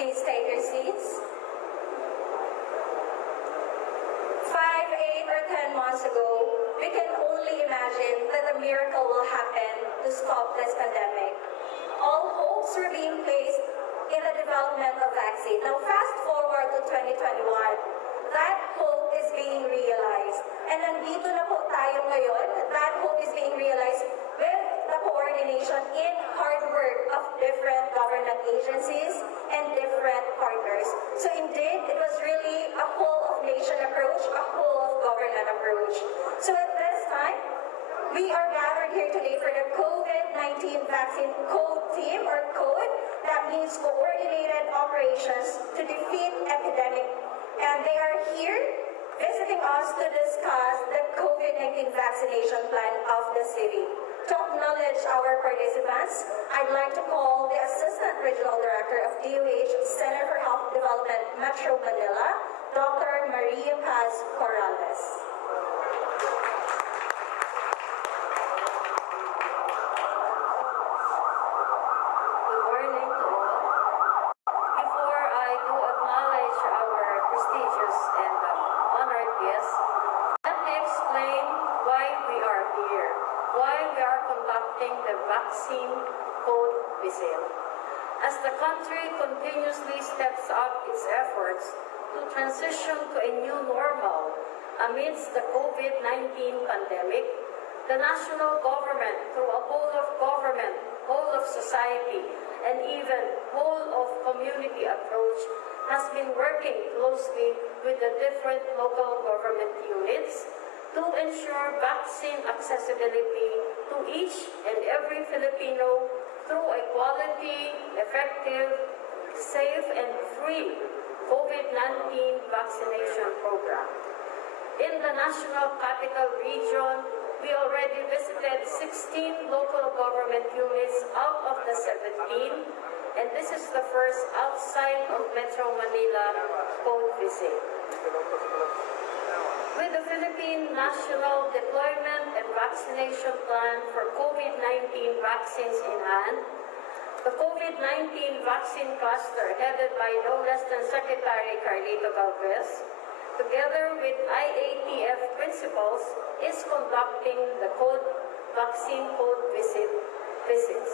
Please take your seats. 5, 8, or 10 months ago, we can only imagine that a miracle will happen to stop this pandemic. All hopes were being placed in the development of vaccine. Now fast forward to 2021, that hope is being realized. And nandito na po tayo ngayon, that hope is being realized with the coordination in hard work of different government agencies and different partners. So indeed, it was really a whole of nation approach, a whole of government approach. So at this time, we are gathered here today for the COVID-19 Vaccine Code Team, or CODE, that means Coordinated Operations to Defeat Epidemic. And they are here visiting us to discuss the COVID-19 vaccination plan of the city. To acknowledge our participants, I'd like to call the Assistant Regional Director of DOH Center for Health Development, Metro Manila, Dr. Maria Paz Corrales. Good morning to all. Before I do acknowledge our prestigious and honored guests, let me explain why we are here. Why we are conducting the vaccine code visit. As the country continuously steps up its efforts to transition to a new normal amidst the COVID-19 pandemic, the national government, through a whole of government, whole of society, and even whole of community approach, has been working closely with the different local government units to ensure vaccine accessibility to each and every Filipino through a quality, effective, safe, and free COVID-19 vaccination program. In the National Capital Region, we already visited 16 local government units out of the 17, and this is the first outside of Metro Manila code visit. With the Philippine National Deployment and Vaccination Plan for COVID-19 vaccines in hand, the COVID-19 vaccine cluster headed by no less than Secretary Carlito Galvez, together with IATF principals, is conducting the vaccine code visits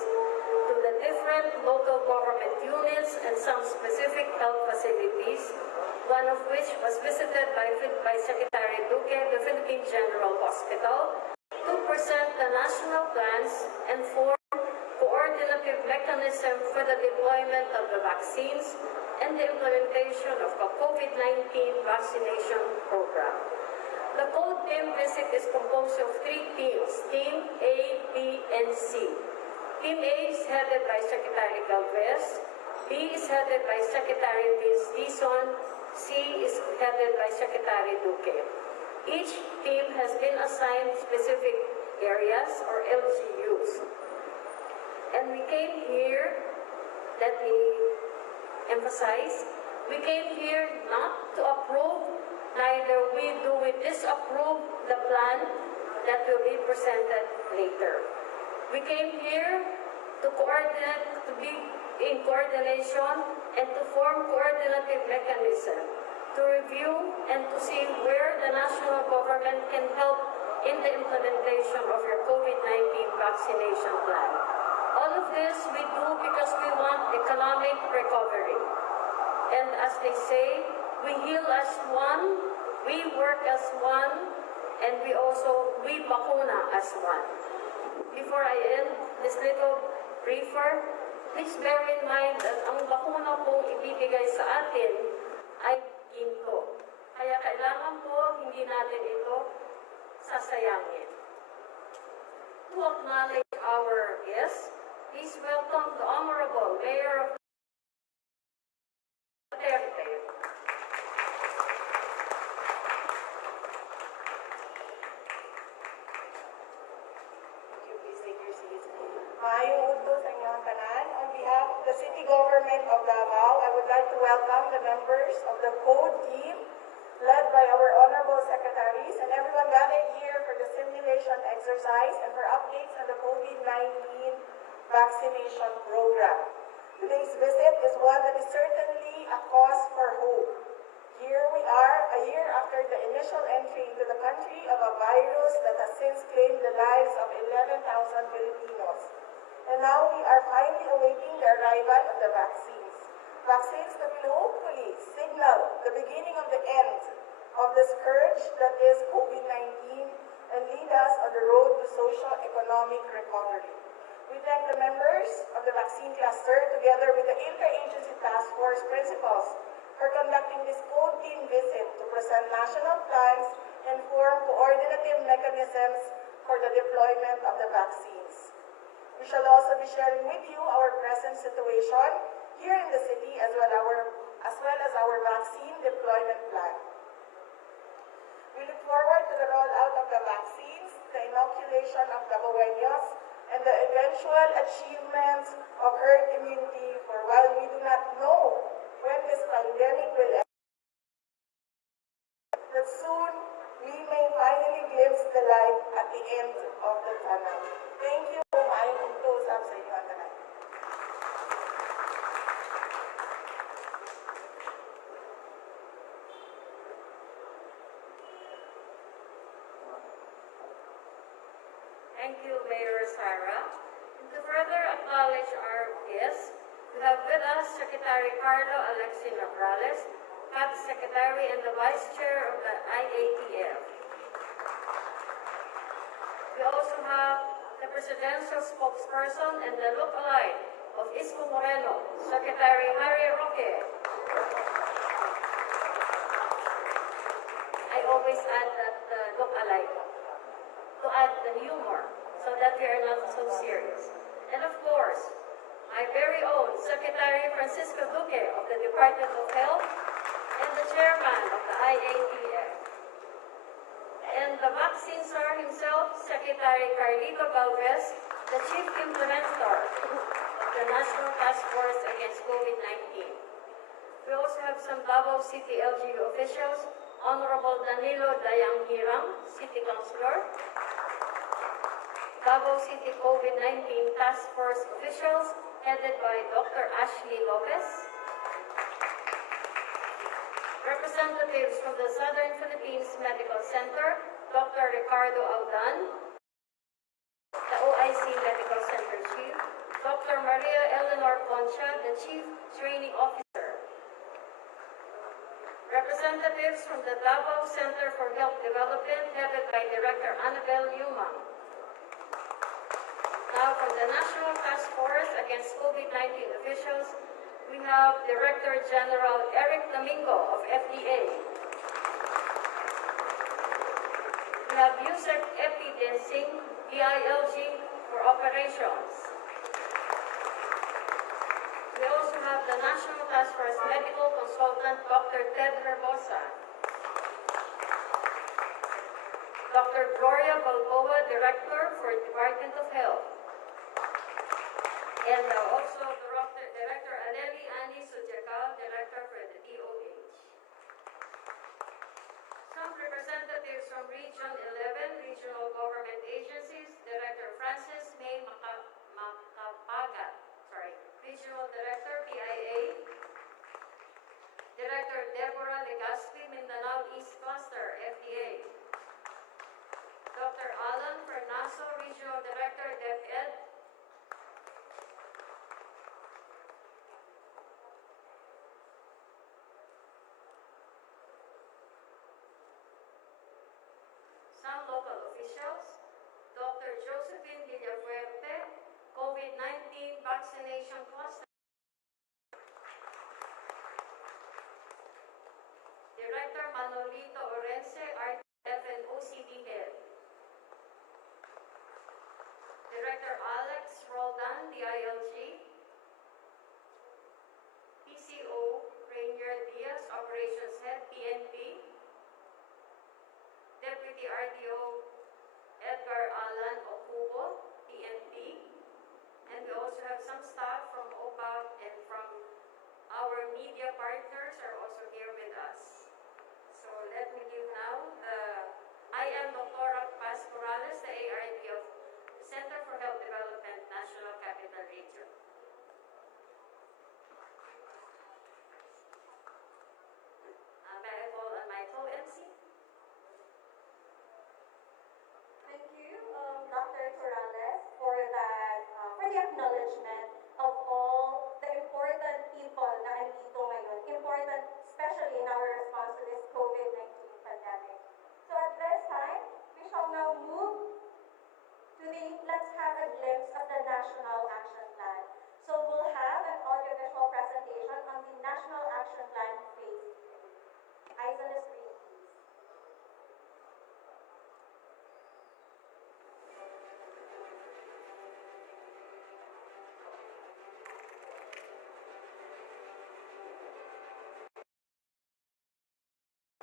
to the different local government units and some specific health facilities, one of which was visited by Secretary Duque, the Philippine General Hospital, to present the national plans and form coordinative mechanism for the deployment of the vaccines and the implementation of the COVID-19 vaccination program. The code team visit is composed of 3 teams, Team A, B, and C. Team A is headed by Secretary Galvez, B is headed by Secretary Vince Dizon, C is headed by Secretary Duque. Each team has been assigned specific areas or LGUs. And we came here, let me emphasize, we came here not to approve, neither do we disapprove the plan that will be presented later. We came here to coordinate, to be in coordination and to form coordinative mechanism to review and to see where the national government can help in the implementation of your COVID-19 vaccination plan. All of this we do because we want economic recovery. And as they say, we heal as one, we work as one, and we bakuna as one. Before I end this little briefer, please bear in mind that ang bakuna pong ibibigay sa atin ay ginto. Kaya kailangan po hindi natin ito sasayangin. To acknowledge our guests, please welcome the Honorable Mayor of Duterte. Maayong udto sa inyong tanan. On behalf of the City Government of Davao, I would like to welcome the members of the Code Team, led by our Honorable Secretaries, and everyone gathered here for the simulation exercise and for updates on the COVID-19 vaccination program. Today's visit is one that is certainly a cause for hope. Here we are, a year after the initial entry into the country of a virus that has since claimed the lives of 11,000 Filipinos. And now we are finally awaiting the arrival of the vaccines. Vaccines that will hopefully signal the beginning of the end of the scourge that is COVID-19 and lead us on the road to socio-economic recovery. We thank the members of the vaccine cluster together with the interagency task force principals for conducting this Code Team visit to present national plans and form coordinative mechanisms for the deployment of the vaccines. We shall also be sharing with you our present situation here in the city as well as our vaccine deployment plan. We look forward to the rollout of the vaccines, the inoculation of Davaoenos, and the eventual achievements of herd immunity, for while we do not know when this pandemic will end, that soon we may finally glimpse the light at the end of the tunnel. Thank you. Maayong usap sa inyo ang tanan. Thank you, Mayor Sara. And to further acknowledge our guests, we have with us Secretary Carlo Alexin Labrales, CAB Secretary and the Vice Chair of the IATF. We also have the Presidential Spokesperson and the lookalike of Isko Moreno, Secretary Harry Roque. I always add that lookalike to add the humor so that we are not so serious. And of course, my very own Secretary Francisco Duque of the Department of Health and the Chairman of the IATF. And the vaccine czar himself, Secretary Carlito Galvez, the Chief Implementer of the National Task Force Against COVID-19. We also have some Davao City LGU officials, Honorable Danilo Dayanghirang, City Councilor, Davao City COVID-19 Task Force officials headed by Dr. Ashley Lopez, representatives from the Southern Philippines Medical Center, Dr. Ricardo Audan, the OIC Medical Center Chief, Dr. Maria Eleanor Concha, the Chief Training Officer, representatives from the Davao Center for Health Development headed by Director Annabel Yumang. Now, from the National Task Force Against COVID-19 officials, we have Director General Eric Domingo of FDA. We have Yusek Epi Densing, DILG for operations. We also have the National Task Force Medical Consultant, Dr. Ted Herbosa. Dr. Gloria Balboa, Director for Department of Health. And also Director Aleli Ani Sujakal, Director for the DOH. Some representatives from Region 11, Regional Government Agencies, Director Francis May Macapagat, Regional Director, PIA, Director Deborah Legaspi, Mindanao East Cluster, FDA, Dr. Alan Fernaso, Regional Director, DepEd, officials, Dr. Josephine Villafuerte, COVID-19 Vaccination Cluster, Director Manolito Orense, RTF and OCD Head, Director Alex Roldan, DILG, PCO Rainier Diaz, Operations Head, PNP, Deputy RDO Edgar Alan Okubo, PNP, and we also have some staff from OPAC and from our media partners are also here with us. So let me give now I am Dr. Paz Morales, the ARD of Center for Health Development, National Capital Region. May I call on my co-MC? Thank you, Dr. Corrales, for the acknowledgement of all the important people na andito ngayon, important especially in our response to this COVID-19 pandemic. So at this time, we shall now move to let's have a glimpse of the National Action Plan. So we'll have an audiovisual presentation on the National Action Plan Phase 3. Eyes on the screen, please.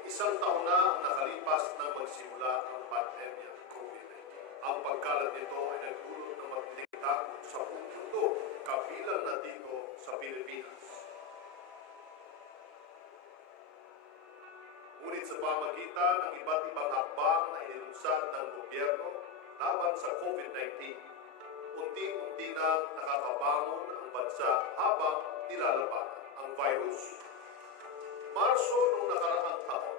Isang taon na ang nakalipas nang magsimula ang pandemya ng COVID-19. Ang pagkalat nito ay nagdulot ng matinding takot sa buong mundo, kabilang na dito sa Pilipinas. Ngunit sa pamagitan ng iba't ibang hakbang na inilunsad ng gobyerno laban sa COVID-19, unti-unti na nakakabangon ang bansa habang nilalabanan ang virus. Marso noong nakaraang taon,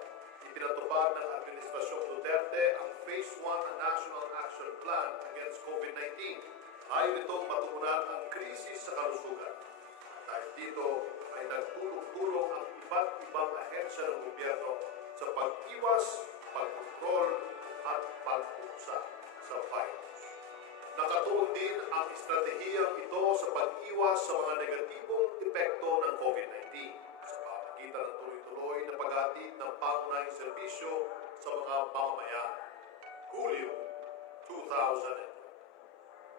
ipinatupad ng Administrasyong Duterte ang Phase 1 na National Action Plan against COVID-19. Ayaw nitong matugunan ang krisis sa kalusugan. Dahil dito ay nagtulong-tulong ang iba't ibang ahensya ng gobyerno sa pag-iwas, pagkontrol at pag-uksa sa virus. Nakatuon din ang estratehiyang ito sa pag-iwas sa mga negatibong epekto ng COVID-19 sa pamagitan ng tuloy-tuloy na paghatid ng pangunahing serbisyo sa mga mamamayan. Hulyo 2000.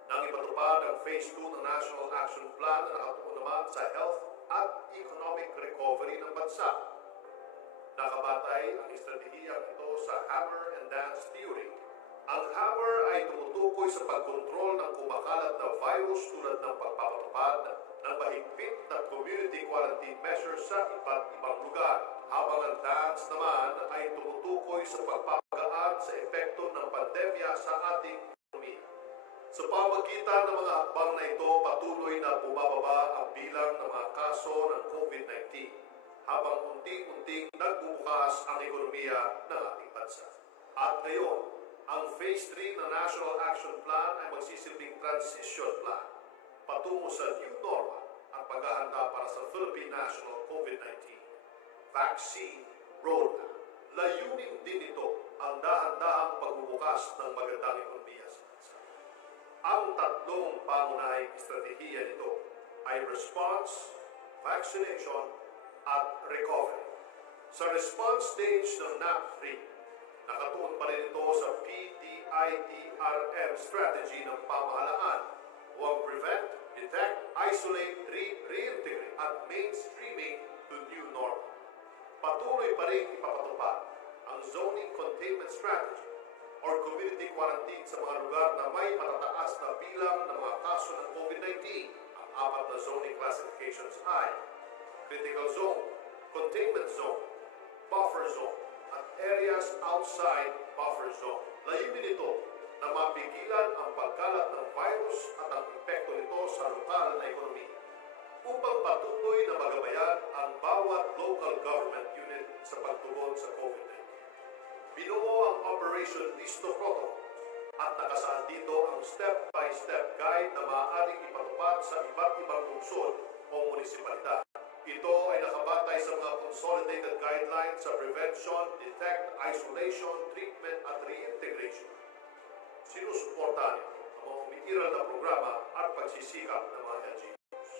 Nang ipatupad ang Phase 2 ng National Action Plan na nakatuon naman sa health at economic recovery ng bansa. Nakabatay ang estratehiyang ito sa Hammer and Dance Theory. Ang hammer ay tumutukoy sa pagkontrol ng kumakalat na virus tulad ng pagpapatupad ng mahigpit na community quarantine measures sa iba't ibang lugar. Habang ang dance naman ay tumutukoy sa pagpapagaan sa epekto ng pandemya sa ating ekonomiya. Sa pamagitan ng mga hakbang na ito, patuloy na bumababa ang bilang ng mga kaso ng COVID-19 habang unti-unting nagbubukas ang ekonomiya ng ating bansa. At ngayon, ang Phase 3 na National Action Plan ay magsisilbing transition plan patungo sa new normal at paghahanda para sa Philippine National COVID-19 Vaccine Roadmap. Layunin din ito ang dahan-dahang pagbubukas ng magandang ekonomiya sa bansa. Ang tatlong pangunahing estratehiya nito ay response, vaccination, at recovery. Sa response stage ng NAP3, nakatuon pa rin ito sa PDIDRM strategy ng pamahalaan. Huwag prevent, detect, isolate, treat, reintegrate, at mainstreaming to new normal. Patuloy pa rin ipapatupad ang zoning containment strategy or community quarantine sa mga lugar na may matataas na bilang ng mga kaso ng COVID-19. Ang apat na zoning classifications ay critical zone, containment zone, buffer zone, at areas outside buffer zone. Layunin nito na mapigilan ang pagkalat ng virus at ang epekto nito sa lokal na ekonomiya upang patuloy na magabayan ang bawat local government unit sa pagtugon sa COVID-19. Binuo ang Operation Listo Protocol at nakasaad dito ang step-by-step guide na maaaring ipatupad sa iba't ibang lungsod o munisipalidad. Ito ay nakabatay sa mga consolidated guidelines sa prevention, detect, isolation, treatment at reintegration. sinusuportahan ito ang mga umiiral na programa at pagsisikap ng mga LGUs.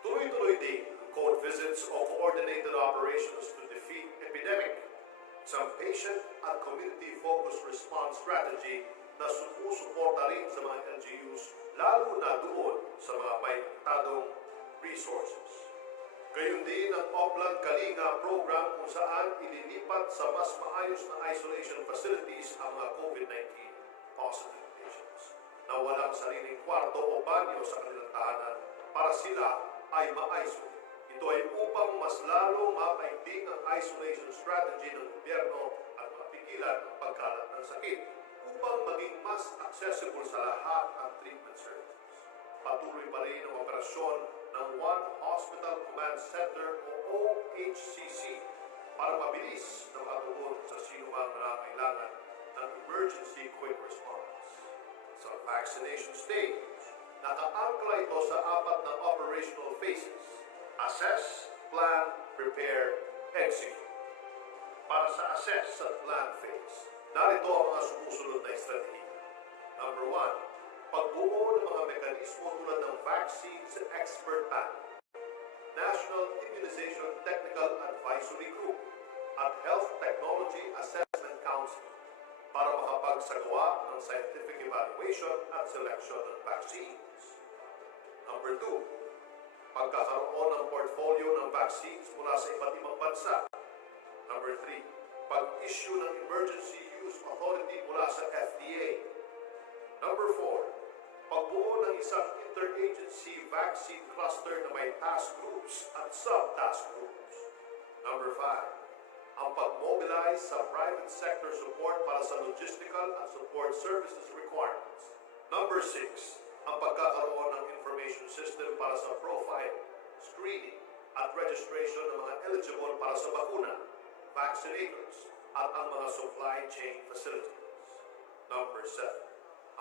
Tuloy-tuloy din ang code visits o coordinated operations to defeat epidemic, isang patient at community-focused response strategy na sumusuporta rin sa mga LGUs, lalo na doon sa mga may limitadong resources. Gayun din ang Oplan Kalinga program kung saan ililipat sa mas maayos na isolation facilities ang mga COVID-19 positive patients na walang sariling kwarto o banyo sa kanilang tahanan para sila ay ma-isolate. Ito ay upang mas lalong mapaigting ang isolation strategy ng gobyerno at mapigilan ang pagkalat ng sakit upang maging mas accessible sa lahat ang treatment services. Patuloy pa rin ang operasyon ng One Hospital Command Center o OHCC para mabilis na makatugon sa sinumang nangangailangan ng emergency quick response. Sa vaccination stage, nakaangkla ito sa 4 na operational phases: assess, plan, prepare, execute. Para sa assess at plan phase, narito ang mga sumusunod na estratehiya. Number 1, pagbuo ng mga mekanismo tulad ng Vaccines Expert Panel, National Immunization Technical Advisory Group, at Health Technology Assessment Council para makapagsagawa ng scientific evaluation at selection ng vaccines. Number 2, pagkakaroon ng portfolio ng vaccines mula sa iba't ibang bansa. Number 3, pag-issue ng Emergency Use Authority mula sa FDA. Number 4, pagbuo ng isang interagency vaccine cluster na may task groups at sub-task groups. Number 5, ang pag-mobilize sa private sector support para sa logistical at support services requirements. Number 6, ang pagkakaroon ng information system para sa profile, screening, at registration ng mga eligible para sa bakuna, vaccinators, at ang mga supply chain facilities. Number 7,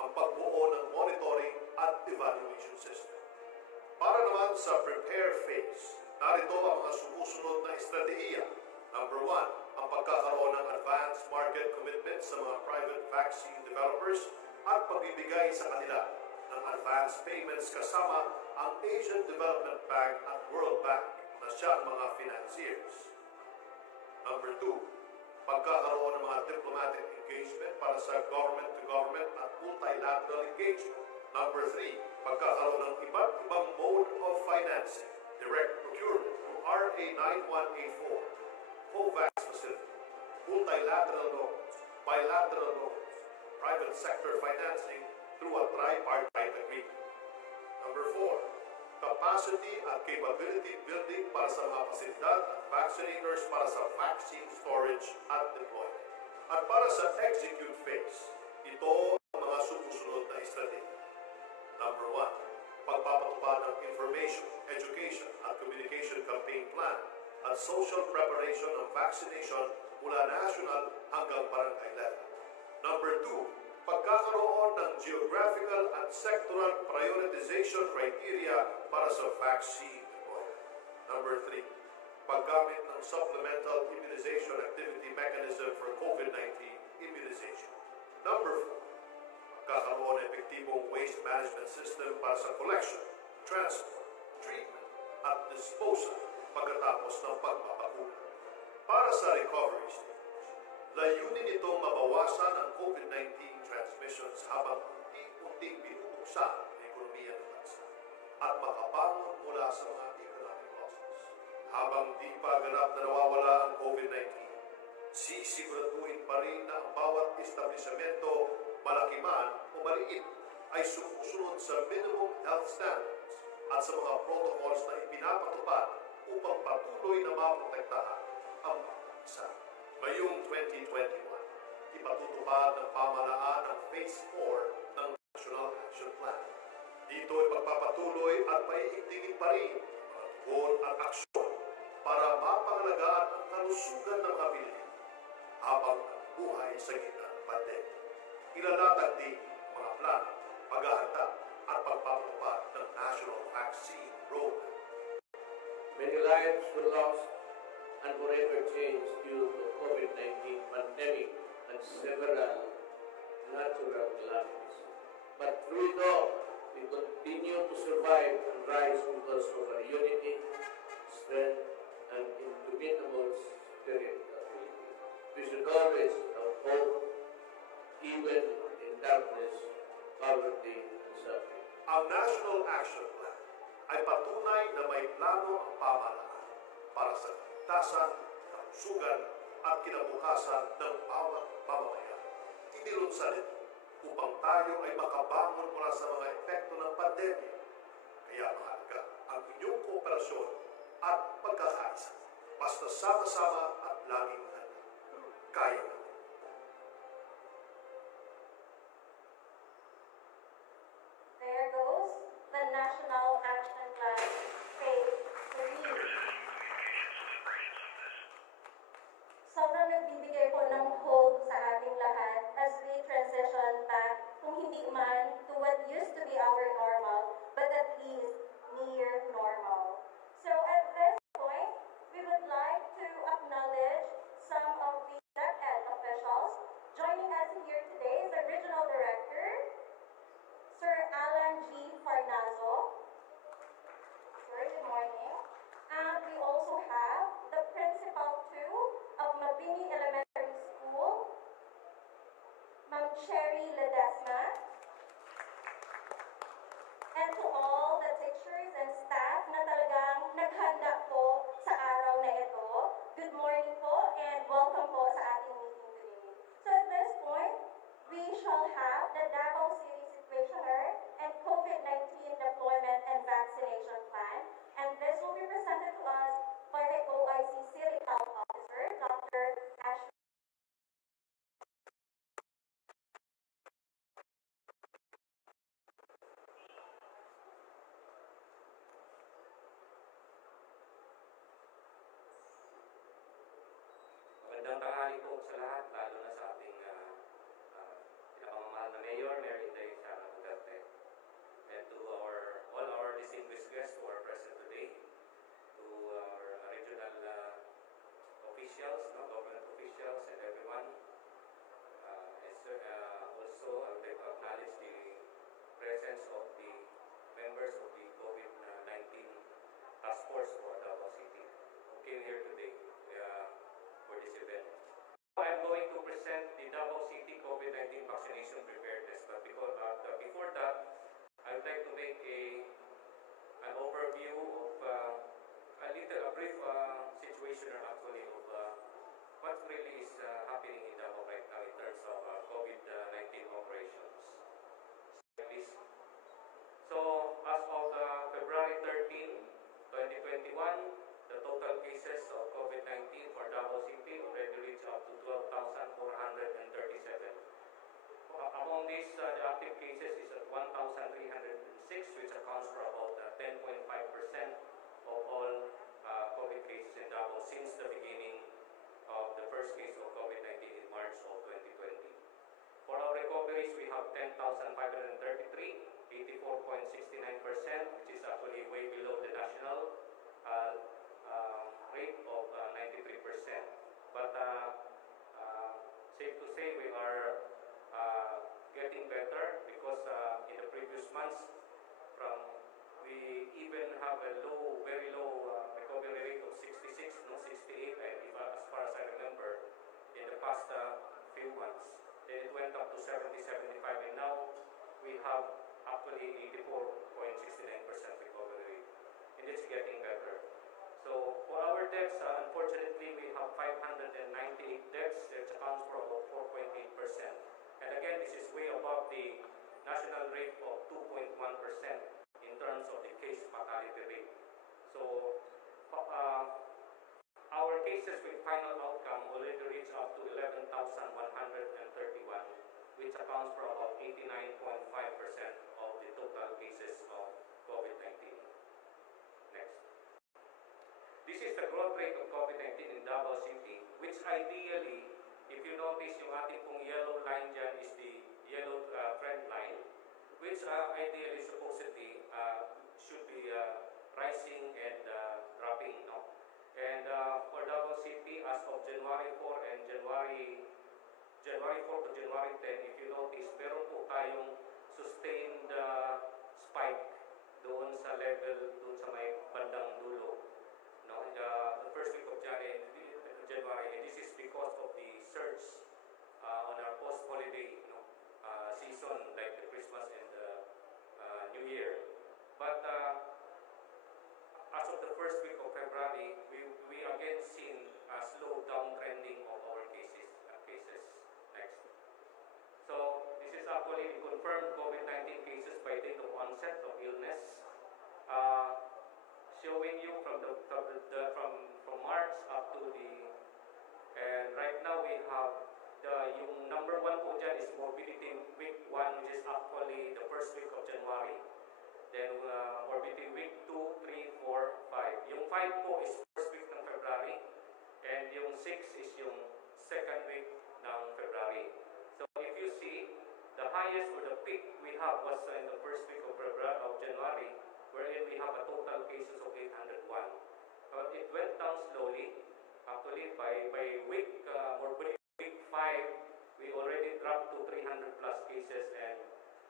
ang pagbuo ng monitoring at evaluation system. Para naman sa prepare phase, narito ang mga sumusunod na estratehiya. Number 1, ang pagkakaroon ng advanced market commitment sa mga private vaccine developers at pagbibigay sa kanila ng advance payments kasama ang Asian Development Bank at World Bank na siyang mga financiers. Number 2, pagkakaroon ng mga diplomatic engagement para sa government-to-government at multilateral engagement. Number 3, pagkakaroon ng iba't ibang mode of financing, direct procurement through RA 9184, COVAX facility, multilateral loans, bilateral loans, private sector financing through a tripartite agreement. Number 4, capacity at capability building para sa mga pasilidad at vaccinators para sa vaccine storage at deployment. At para sa execute phase, ito ang mga sumusunod na estratehiya. Number 1, pagpapatupad ng information, education at communication campaign plan at social preparation ng vaccination mula national hanggang barangay level. Number 2, pagkakaroon ng geographical at sectoral prioritization criteria para sa vaccine deployment. Number 3, paggamit ng supplemental immunization activity mechanism for COVID-19 immunization. Number 4, pagkakaroon ng epektibong waste management system para sa collection, transport, treatment, at disposal pagkatapos ng pagpapakuna. Para sa recovery stage, layunin itong mabawasan ang COVID-19 transmissions habang unti-unting binubuksan ang ekonomiya ng bansa at makabangon mula sa mga economic losses. Habang di pa ganap na nawawala ang COVID-19, sisiguraduhin pa rin na ang bawat establishmento, malaki man o maliit, ay sumusunod sa minimum health standards at sa mga protocols na ipinapatupad upang patuloy na maprotektahan ang mga isa. Ngayong 2021, ipatutupad ng pamahalaan ang Phase 4 ng National Action Plan. Dito ay pagpapatuloy at paiigtingin pa rin ang mga tugon at aksyon para mapangalagaan ang kalusugan ng mga Pilipino habang buhay sa gitna ng pandemya. Ilalatag din ang mga plano, paghahanda at pagpapatupad ng National Vaccine Roadmap. Many lives were lost and forever changed due to the COVID-19 pandemic and several natural calamities. But through it all, we continue to survive and rise because of our unity, strength, and indomitable spirit. We should always have hope, even in darkness, poverty, and suffering. Ang National Action Plan ay patunay na may plano ang pamahalaan para sa kaligtasan, kalusugan at kinabukasan ng bawat mamamayan. Inilunsad ito upang tayo ay makabangon mula sa mga epekto ng pandemya. Kaya mahalaga ang inyong kooperasyon at pagkakaisa. Basta sama-sama at laging handa. Kaya natin. There goes the National Action Plan Phase 3. Sobrang nagbibigay po ng hope sa ating lahat as we transition back, kung hindi man to what used to be our normal, but at least near normal. So at this point, we would like to acknowledge some of the DepEd officials. Joining us here today is the Regional Director, Sir Alan G. Farnazo. Sir, good morning. And we also have the Principal 2 of Mabini Elementary School, Ma'am Cherry Ledesma. And to all the teachers and staff na talagang naghanda po sa araw na ito, good morning po and welcome po sa ating meeting today. So at this point, we shall have the Davao City Situationer and COVID-19 Deployment and Vaccination Plan, and this will be presented to us by the OIC City Health Officer, Dr. Ashley. Magandang tanghali po sa lahat, lalo na sa ating pinakamamahal na Mayor, Mayor Inday Sara Duterte. And to all our distinguished guests who are present today, to our regional officials, government officials, and everyone. Also, I would like to acknowledge the presence of the members of the COVID-19 Task Force for Davao City who came here today for this event. I'm going to present the Davao City COVID-19 vaccination preparedness, but before that, I would like to make an overview of a brief situation actually of what really is happening in Davao right now in terms of COVID-19 operations. Please. So, as of February 13, 2021, the total cases of COVID-19 for Davao City already reached up to 12,437. Among these, the active cases is at 1,306, which accounts for about 10.5% of all COVID cases in Davao since the beginning of the first case of COVID-19 in March of 2020. For our recoveries, we have 10,533, 84.69%, which is actually way below the national rate of 93%. But safe to say we are getting better because in the previous months, we even have a very low recovery rate of 66, 68, as far as I remember, in the past few months. Then it went up to 70, 75, and now we have actually 84.69% recovery rate, and it's getting better. So for our deaths, unfortunately, we have 598 deaths, which accounts for about 4.8%. And again, this is way above the national rate of 2.1% in terms of the case fatality rate. So our cases with final outcome already reached up to 11,131, which accounts for about 89.5% of the total cases of COVID-19. Next. This is the growth rate of COVID-19 in Davao City, which ideally, if you notice yung ating pong yellow line dyan is the yellow trend line, which ideally supposedly should be rising and dropping, no? And for Davao City, as of January 4 and January 4 to January 10, if you notice, meron po tayong sustained spike doon sa level, doon sa may bandang dulo. No? The first week of January, and this is because of the surge on our post-holiday season, like the Christmas and the New Year. But as of the first week of February, we again seen a slow down trending of our cases. Next. So this is actually the confirmed COVID-19 cases by date of onset of illness, showing you from March up to and right now we have yung number one po dyan is morbidity week 1, which is actually the first week of January. Then morbidity week 2, 3, 4, 5. Yung 5 po is first week ng February, and yung 6 is yung second week ng February. So if you see, the highest or the peak we have was in the first week of January, wherein we have a total cases of 801. But it went down slowly. Actually, by week week 5, we already dropped to 300 plus cases, and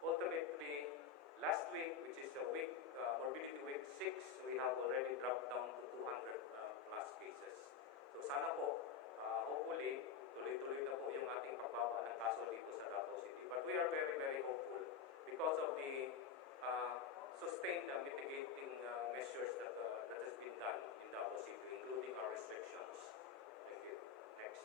ultimately last week, which is a week morbidity week 6, we have already dropped down to 200 plus cases. So sana po, hopefully, tuloy-tuloy na po yung ating pagbaba ng kaso dito sa Davao City. But we are very, very hopeful because of the sustained mitigating measures that has been done in Davao City, including our restrictions. Thank you. Next.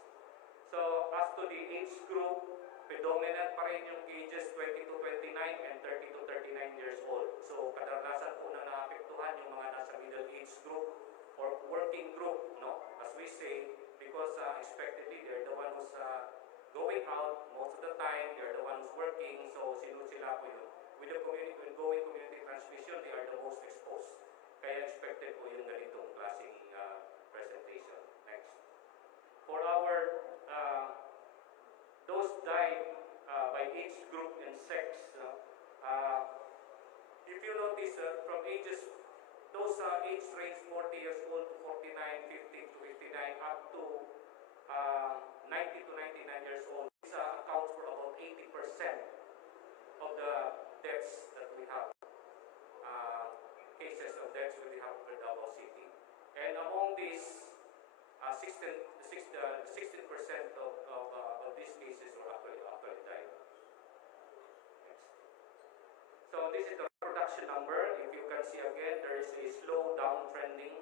So, as to the age group, predominant pa rin yung ages 20 to 29 and 30 to 39 years old. So, kadalasan po na naapektuhan yung mga nasa middle age group or working group, no? As we say, because expectedly, they're the ones who's going out most of the time, they're the ones working, so sino sila po yun. With the ongoing community transmission, they are the most exposed. Kaya expected po yung ganitong klaseng presentation. Next. For our, those died by age group and sex, if you notice from ages, those age range 40 years old to 49, 50 to 59, up to 90 to 99 years old, this accounts for about 80% of the deaths that we have, cases of deaths that we have in Davao City. And among these, 16% of these cases were actually died. Next. So this is the reproduction number. If you can see again, there is a slow down trending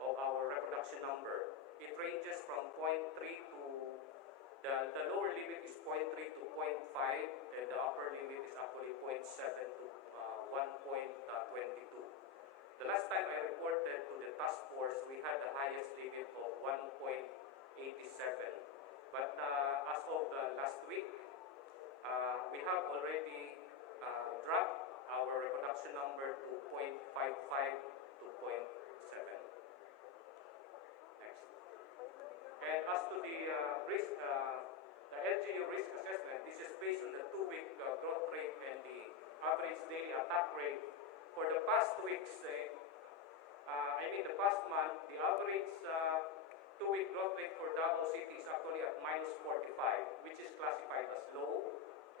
of our reproduction number. It ranges from 0.3 to, the lower limit is 0.3 to 0.5, and the upper limit is actually 0.7 to 1.22. The last time I reported to the task force, we had the highest limit of 1.87. But as of last week, we have already dropped our reproduction number to 0.55 to 0.7. Next. And as to the risk, the LGU risk assessment, this is based on the 2-week growth rate and the average daily attack rate. For the past weeks, the past month, the average 2-week growth rate for Davao City is actually at -45, which is classified as low.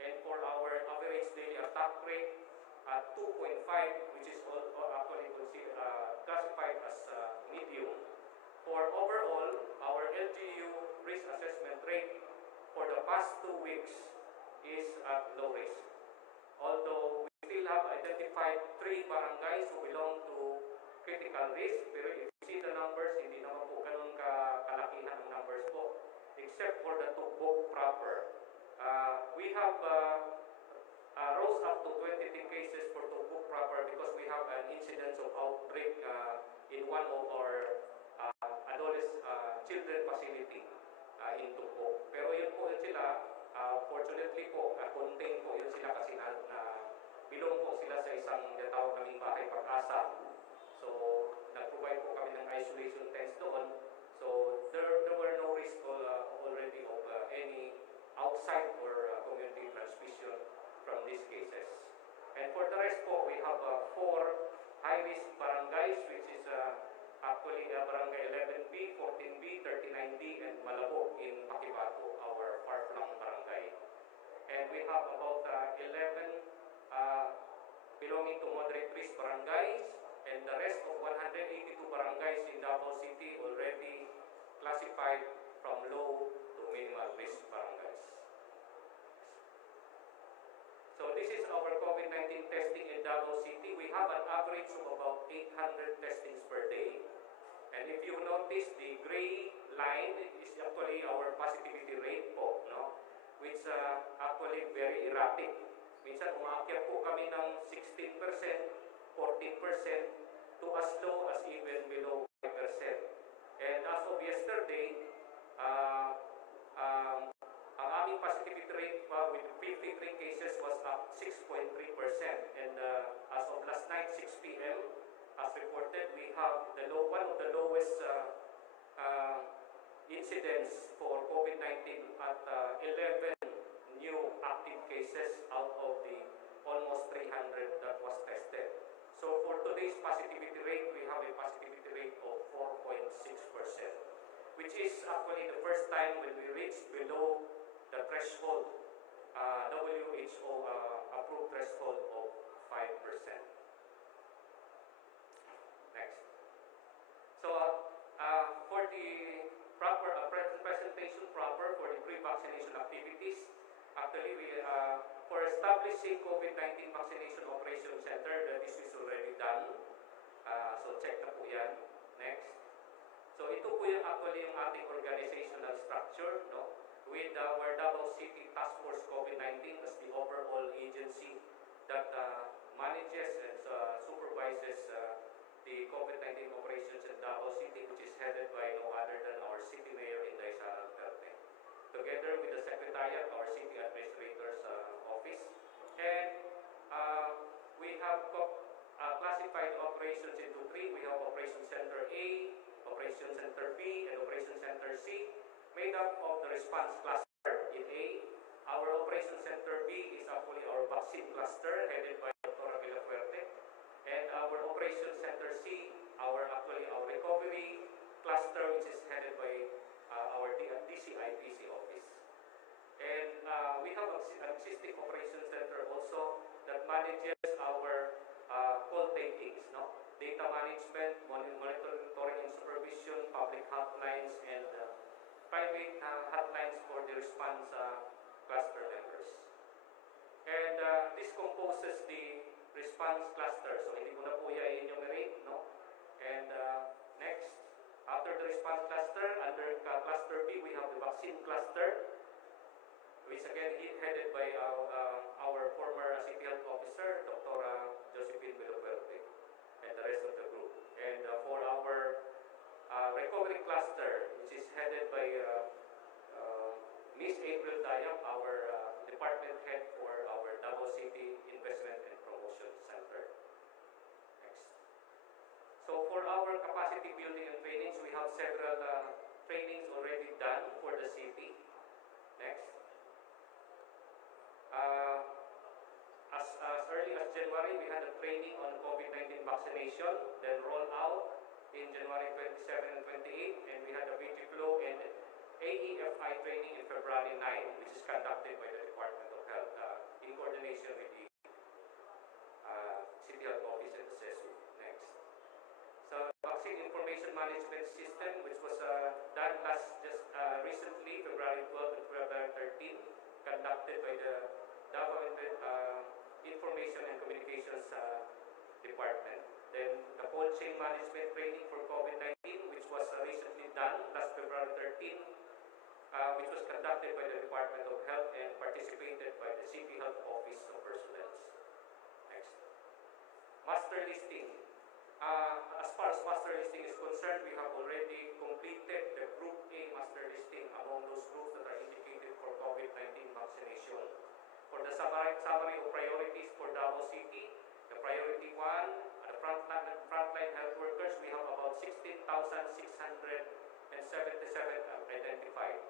And for our average daily attack rate, at 2.5, which is actually classified as medium. For overall, our LGU risk assessment rate for the past 2 weeks is at low risk. Although we still have identified 3 barangays who belong to critical risk, pero if you see the numbers, hindi naman po ganun kalakihan ang numbers po, except for the Tugbog proper. We have rose up to 23 cases for Tugbog proper because we have an incidence of outbreak in one of our children facility in Tugbog. Pero yun po sila, fortunately po, contained po yun sila kasi bilong po sila sa isang tinatawag kaming bahay pag-asa. So, nag-provide po kami ng isolation tents doon. So, there were no risk already of any outside or community transmission from these cases. And for the rest po, we have 4 high-risk barangays, which is actually Barangay 11B, 14B, 39D, and Malabo in Pakibato, our far-flung barangay. And we have about 11 our COVID-19 testing in Davao City, we have an average of about 800 testings per day. And if you notice, the gray line is actually our positivity rate po, no? Which actually very erratic. Minsan umaakyat po kami ng 16%, 14%, to as low as even below 5%. And as of yesterday, ang aming positivity rate with 53 cases was up 6.3%. And as of last night, 6 p.m., as reported, we have one of the lowest incidents for COVID-19 at 11 new active cases out of the almost 300 that was tested. So for today's positivity rate, we have a positivity rate of 4.6%, which is actually the first time when we reached below the threshold, WHO approved threshold of 5%. Next. So, for the proper presentation proper for the pre-vaccination activities, actually for establishing COVID-19 Vaccination Operation Center, this is already done. So check na po yan. Next. So ito po yung actually yung ating organizational structure, no? With our Davao City Task Force COVID-19 as the overall agency that manages and supervises the COVID-19 operations in Davao City, which is headed by no other than our City Mayor Inday Sara Duterte, together with the Secretariat, our City Administrator's Office. And we have classified operations into three. We have Operation Center A, Operation Center B, and Operation Center C, made up of the response cluster in A. Our Operation Center B is actually our vaccine cluster, headed by Dr. Villafuerte. And our Operation Center C, our recovery cluster, which is headed by our DCIPC office. And we have an existing Operation Center also that manages our call takings, no? Data management, monitoring and supervision, public hotlines, and private hotlines for the response cluster members. And this composes the response cluster. So hindi ko na po i-enumerate, no? And next, after the response cluster, under cluster B, we have the vaccine cluster, which again headed by our former City Health Officer, Dr. Josephine Villafuerte, and the rest of the group. And for our recovery cluster, which is headed by Miss April Dayap, our department head for our Davao City Investment and Promotion Center. Next. So for our capacity building and trainings, we have several trainings already done for the city. Next. As early as January, we had a training on COVID-19 vaccination, then roll out in January 27 and 28, and we had a VGFLO and AEFI training in February 9, which is conducted by the Department of Health in coordination with the City Health Office and the CESU. Next. So, Vaccine Information Management System, which was done recently, February 12 and February 13, conducted by the Davao Information and Communications Department. Then, the cold chain management training for COVID-19, which was recently done last February 13, which was conducted by the Department of Health and participated by the City Health Office of Personnel. Next. Master listing. As far as master listing is concerned, we have already completed the Group A master listing among those groups that are indicated for COVID-19 vaccination. For the summary of priorities for Davao City, the priority 1, the frontline health workers, we have about 16,677 identified.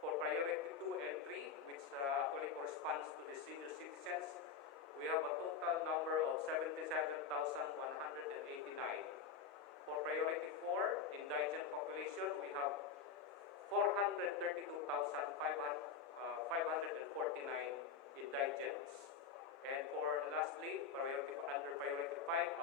For priority 2 and 3, which actually corresponds to the senior citizens, we have a total number of 77,189. For priority 4, indigent population, we have 432,549 indigents. And for lastly, under priority 5,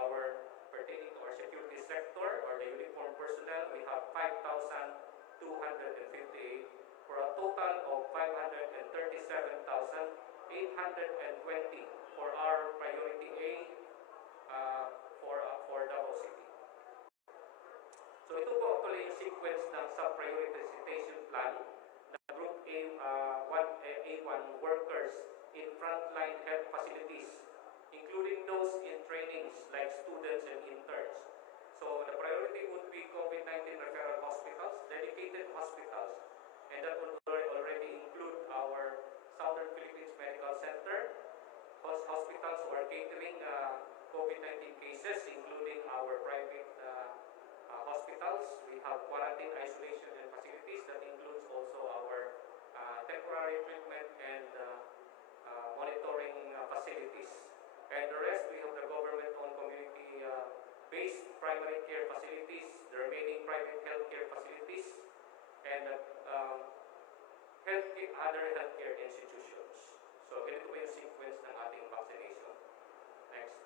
pertaining to our security sector or the uniformed personnel, we have 5,258 for a total of 537,820 for plan na Group A1 workers in frontline health facilities, including those in trainings like students and interns. So the priority would be COVID-19 referral hospitals, dedicated hospitals, and that would already include our Southern Philippines Medical Center, hospitals who are catering COVID-19 cases, including our private hospitals. We have quarantine isolation and facilities that includes also our temporary treatment and monitoring facilities. And the rest, we have the government-owned community-based primary care facilities, the remaining private healthcare facilities, and other healthcare institutions. So, ganito po yung sequence ng ating vaccination. Next.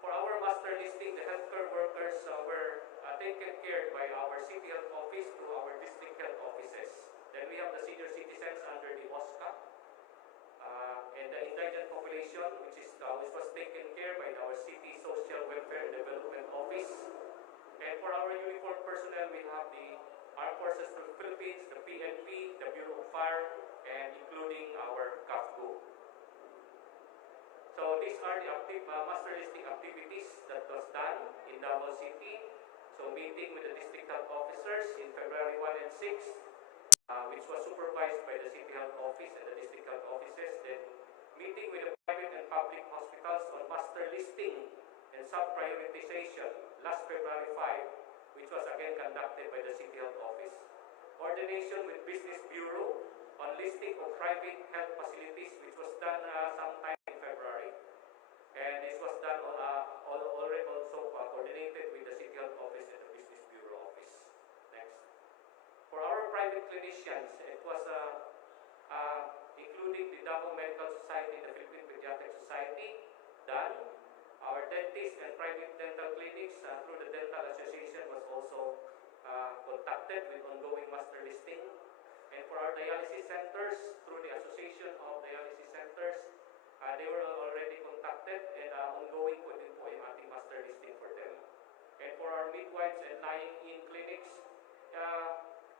For our master listing, the healthcare workers were taken care by our city health office through our district health offices. Then we have the senior citizens under the OSCA, and the indigent population, which was taken care by our city social welfare and development office. And for our uniformed personnel, we have the Armed Forces of the Philippines, the PNP, the Bureau of Fire, and including our CAFGO. So these are the master listing activities that was done in Davao City. So meeting with the district health officers in February 1 and 6, which was supervised by the city health office and the district health offices. Then meeting with the private and public hospitals on master listing and sub-prioritization last February 5, which was again conducted by the city health office. Coordination with Business Bureau on listing of private health facilities, which was done sometime in February. And this was done already also coordinated with the city health office and the Business Bureau office. Next. For our private clinicians, it was including the Davao Medical Society and the Philippine Pediatric Society, done. Our dentists and private dental clinics through the Dental Association was also contacted with ongoing master listing. And for our dialysis centers, through the Association of Dialysis Centers, they were already contacted and ongoing po din po yung ating master listing for them. And for our midwives and lying-in clinics,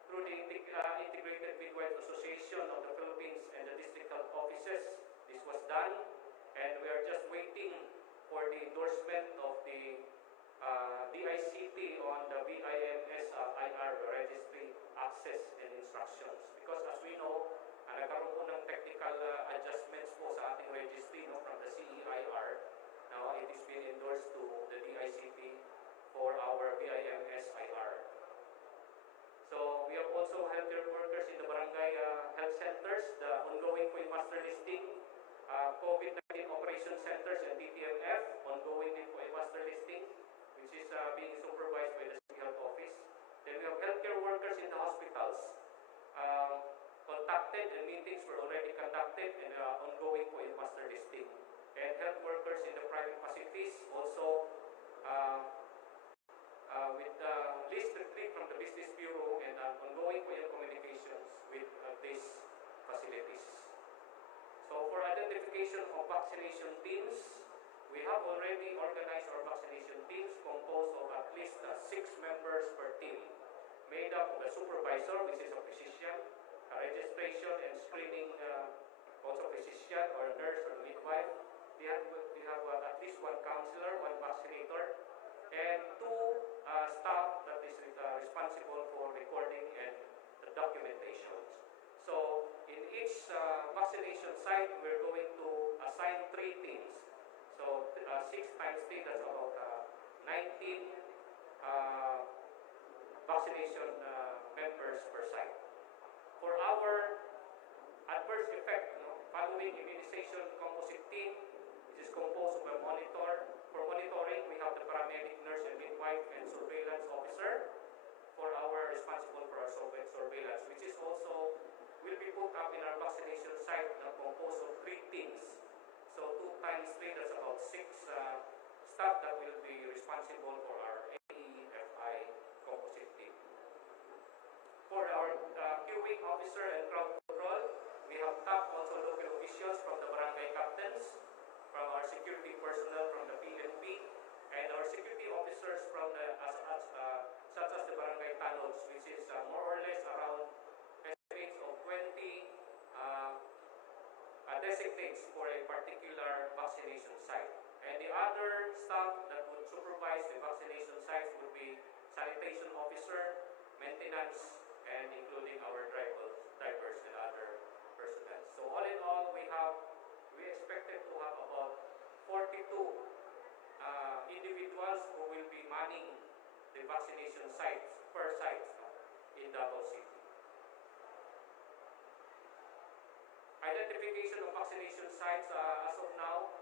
through the Integrated Midwives Association of the Philippines and the district health offices, this was done. And we are just waiting for the endorsement of the DICT on the BIMS IR registry access and instructions. Because as we know, nagkaroon po ng technical adjustments po sa ating registry from the CEIR. Now it is being endorsed to the DICT for our BIMS IR. So we have also healthcare workers in the barangay health centers, the ongoing po yung master listing, COVID-19 operation centers and DTMF, ongoing din po yung master listing, which is being supervised by the city health office. Then we have healthcare workers in the hospitals, contacted and meetings were already conducted and ongoing po yung master listing. And health workers in the private facilities also with list retreat from the Business Bureau and ongoing po yung communications with these facilities. So for identification of vaccination teams, we have already organized our vaccination teams composed of at least 6 members per team, made up of a supervisor, which is a physician, a registration and screening also physician or a nurse or midwife. We have at least 1 counselor, 1 vaccinator, and 2 staff that is responsible for recording and the documentations. So in each vaccination site, we're going to assign 3 teams. So 6 times 3, that's about 19 vaccination members per site. For our adverse effect, following immunization composite team, which is composed of a monitor. For monitoring, we have the paramedic, nurse, and midwife, and surveillance officer for our responsible for our surveillance, which is also will be put up in our vaccination site composed of 3 teams. So 2 times 3, that's about 6 staff that will be responsible for our AEFI composite team. For our queuing officer and crowd control, we have top also local officials from the barangay captains, from our security personnel from the PNP, and our security officers from the such as the barangay tannods, which is more or less around designates for a particular vaccination site. And the other staff that would supervise the vaccination sites would be sanitation officer, maintenance, and including our drivers and other personnel. So all in all, we expected to have about 42 individuals who will be manning the vaccination sites per site in Davao City. Identification of vaccination sites as of now,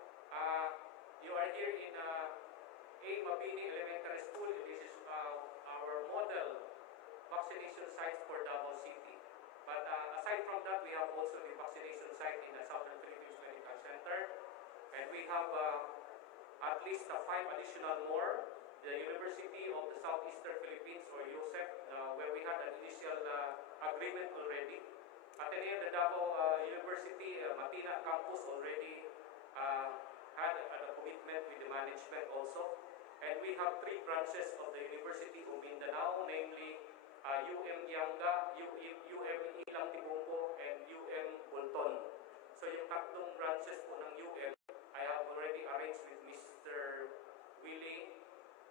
you are here in A. Mabini Elementary School. This is our model vaccination sites for Davao City. But aside from that, we have also the vaccination site in the Southern Philippines Medical Center. And we have at least 5 additional more. The University of the Southeastern Philippines, or USEP, where we had an initial agreement already. Ateneo de Davao University, Matina campus already had a commitment with the management also. And we have 3 branches of the University of Mindanao, namely UM Yanga, UM Ilang Tibumbo, and UM Bulton. So yung tatlong branches po ng UM, I have already arranged with Mr. Willie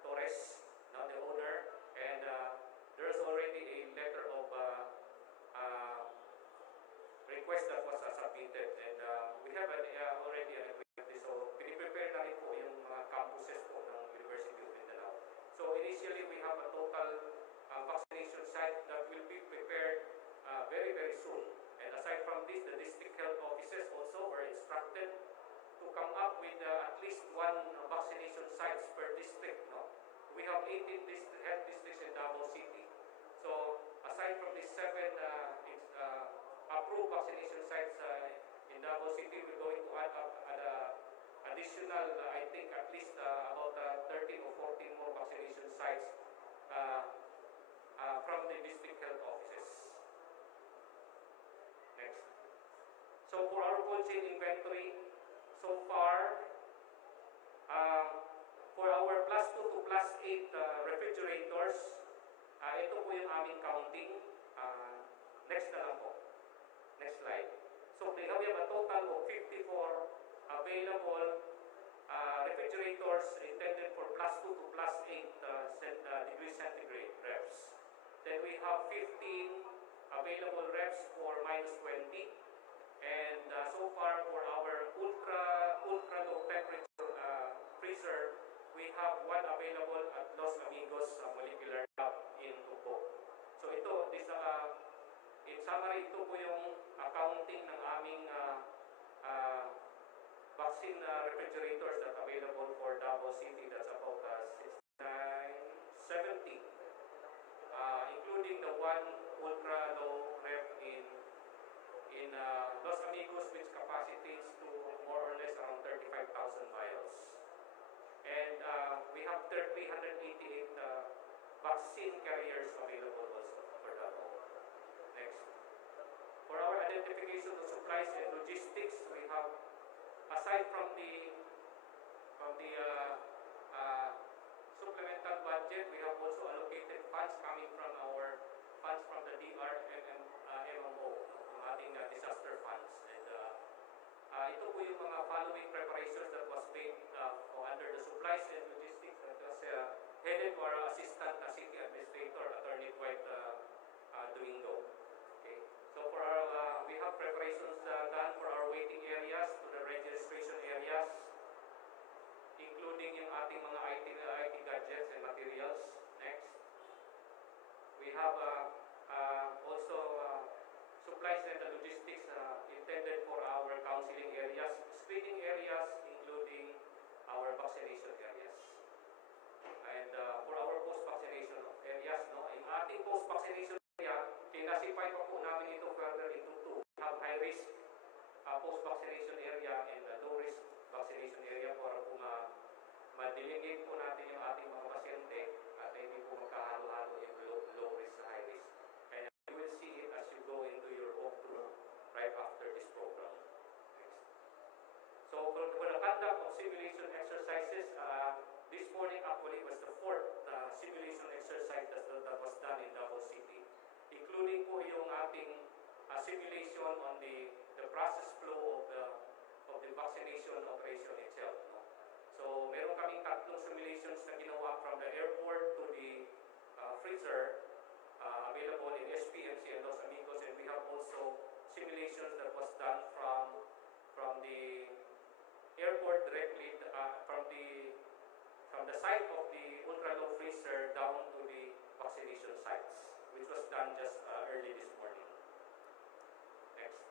Torres, now the owner, and there's already a letter of request that was submitted, and we have already an agreement. So piniprepare na rin po yung mga campuses po ng University of Mindanao. So initially, we have a total vaccination site that will be prepared very, very soon. And aside from this, the district health officers also were instructed to come up with at least 1 vaccination sites per district. No? We have 18 health districts in Davao City. So aside from these 7 approved vaccination sites in Davao City, we're going to add up additional, I think at least about 13 or 14 more vaccination sites from the district health offices. Next. So for our cold chain inventory, so far, for our +2 to +8 refrigerators, ito po yung aming counting. Next na lang po. Next slide. So we have a total of 54 available refrigerators intended for +2 to +8 degrees centigrade reps. Then we have 15 available reps for -20. And so far for our ultra low temperature freezer, we have 1 available at Los Amigos Molecular Lab in Tupo. So ito, in summary, ito po yung accounting ng aming vaccine refrigerators that available for Davao City. That's about 6970, including the 1 ultra low rep in Los Amigos, which capacities to more or less around 35,000 vials. And we have 388 vaccine carriers available also for Davao. Next. For our identification of supplies and logistics, we have, aside from the supplemental budget, we have also allocated funds coming from our funds from the DRMMO, yung ating disaster funds. And ito po yung mga following preparations that was made under the supplies and logistics that was headed by our Assistant City Administrator, Attorney Dwight Domingo. Okay. So for our, we have preparations done for our waiting areas to the registration areas, including yung ating mga IT gadgets and materials. Next. We have also supplies and logistics intended for our counseling areas, screening areas, including our vaccination areas. And for our post-vaccination areas, no, yung ating post-vaccination area, kinasify pa po namin ito further into 2. We have high-risk post-vaccination area and low-risk vaccination area para po ma-delegate po natin yung ating mga pasyente at hindi po magkahalo-halo yung low-risk sa high-risk. And you will see it as you go into your walkthrough right after this program. Next. So for the conduct of simulation exercises, this morning actually was the 4th simulation exercise that was done in Davao City, including po yung ating simulation on the process flow of the yung vaccination operation itself. No? So meron kaming tatlong simulations na ginawa from the airport to the freezer available in SPMC and Los Amigos, and we have also simulations that was done from the airport directly from the site of the ultra-low freezer down to the vaccination sites, which was done just early this morning. Next.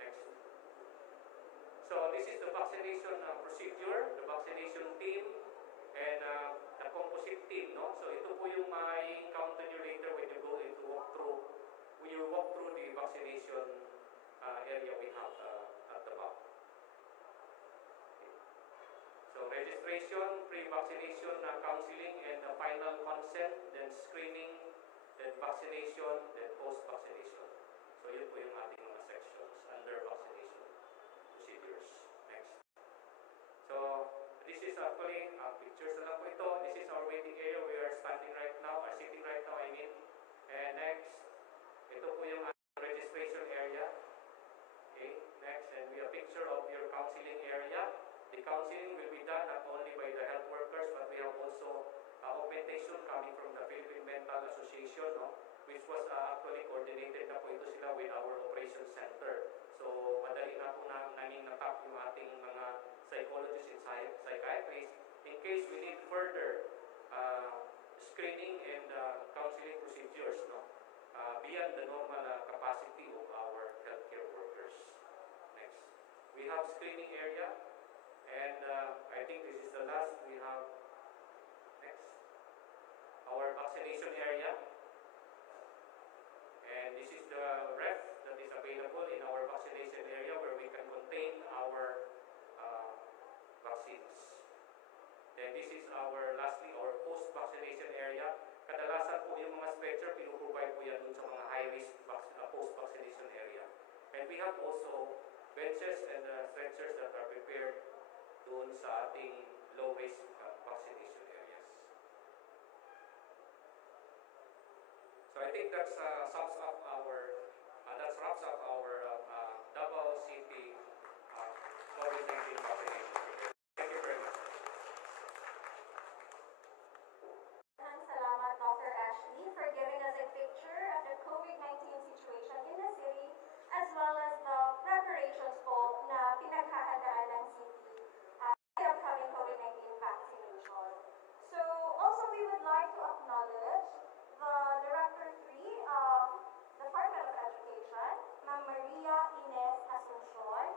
Next. So this is the vaccination procedure, the vaccination team, and the composite team. No? So ito po yung ma-encounter nyo later when you go into when you walk through the vaccination area we have at the back. So registration, pre-vaccination counseling, and final consent, then screening, then vaccination, then post-vaccination. So yun po yung ating mga sections under vaccination procedures. Next. So this is actually, pictures na lang po ito. This is our waiting area. We are standing right now, or sitting right now, I mean. And next, ito po yung registration area. Okay, next, and we have a picture of your counseling area. The counseling will be done not only by the health workers, but we have also augmentation coming from the Philippine Mental Association, no? Which was actually coordinated na po ito sila with our operations center. So, madali na po namin natap yung ating mga psychologists and psychiatrists in case we need further screening and counseling procedures, no? Beyond the normal capacity of our healthcare workers. Next. We have screening area, and I think this is the last. We have, next, our vaccination area, and this is the ref that is available in our vaccination area where we can contain our vaccines. Then this is lastly, our post-vaccination area. Kadalasan po yung mga stretcher, pinuprovide po yan dun sa mga high-risk post-vaccination area. And we have also benches and stretchers that are prepared dun sa ating low-risk vaccination areas. So I think that wraps up our Davao City COVID-19 vaccination. Thank you very much. Salamat, Dr. Ashley, for giving us a picture of the COVID-19 situation in the city, as well as the preparations po na pinaghahandaan ng city the upcoming COVID-19 vaccination. So, also we would like to acknowledge the Director 3 of Department of Education, Ma'am Maria Ines Asuncion.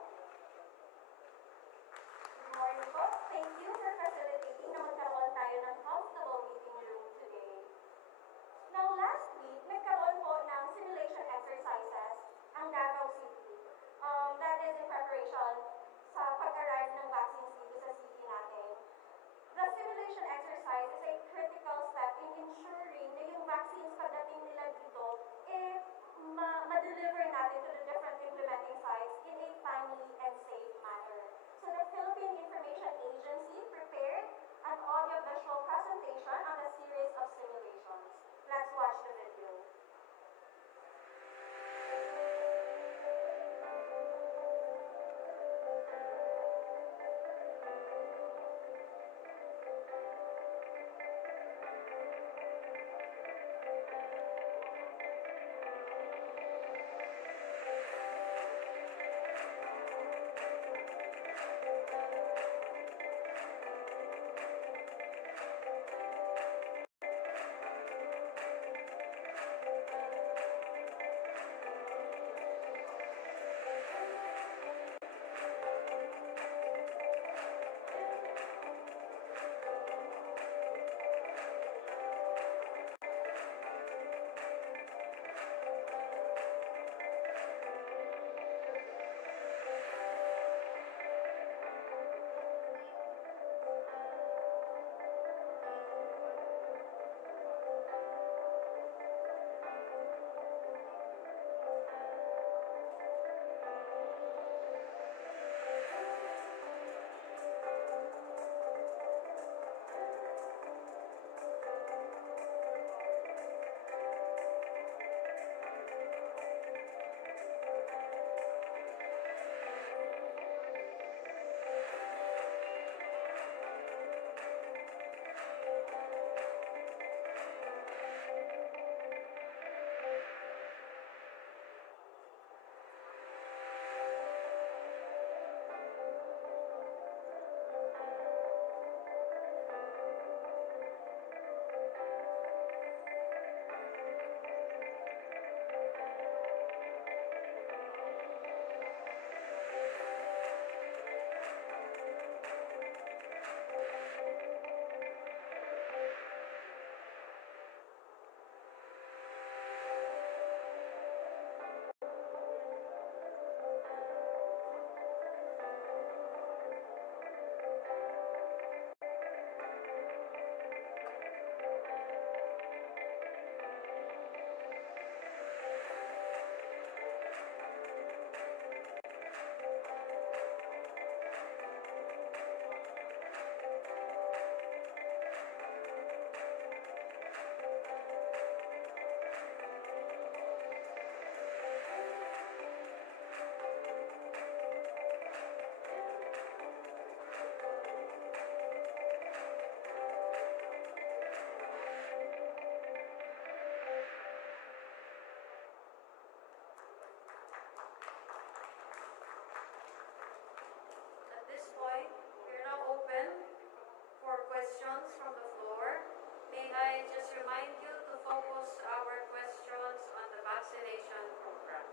remind you to focus our questions on the vaccination program.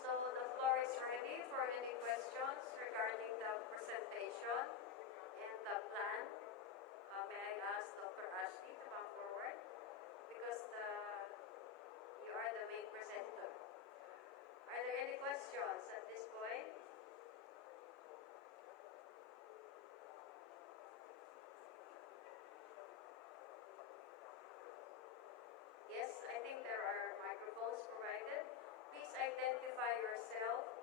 So the floor is ready for any questions regarding the presentation and the plan. May I ask Dr. Ashley to come forward? Because you are the main presenter. Are there any questions at this point? Yes, I think there are microphones provided. Please identify yourself,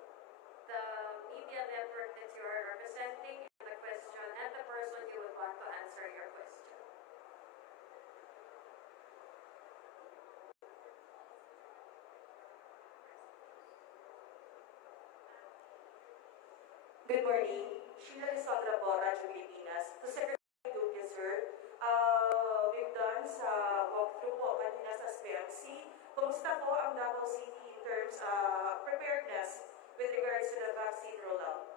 the media network that you are representing, and the question, and the person you would want to answer your question. Good morning. Sheila Lisandra po, Radyo Pilipinas. To Secretary Duque, sir, we've done sa walkthrough po kanina sa SPMC. Kumusta po ang Davao City in terms preparedness with regards to the vaccine rollout?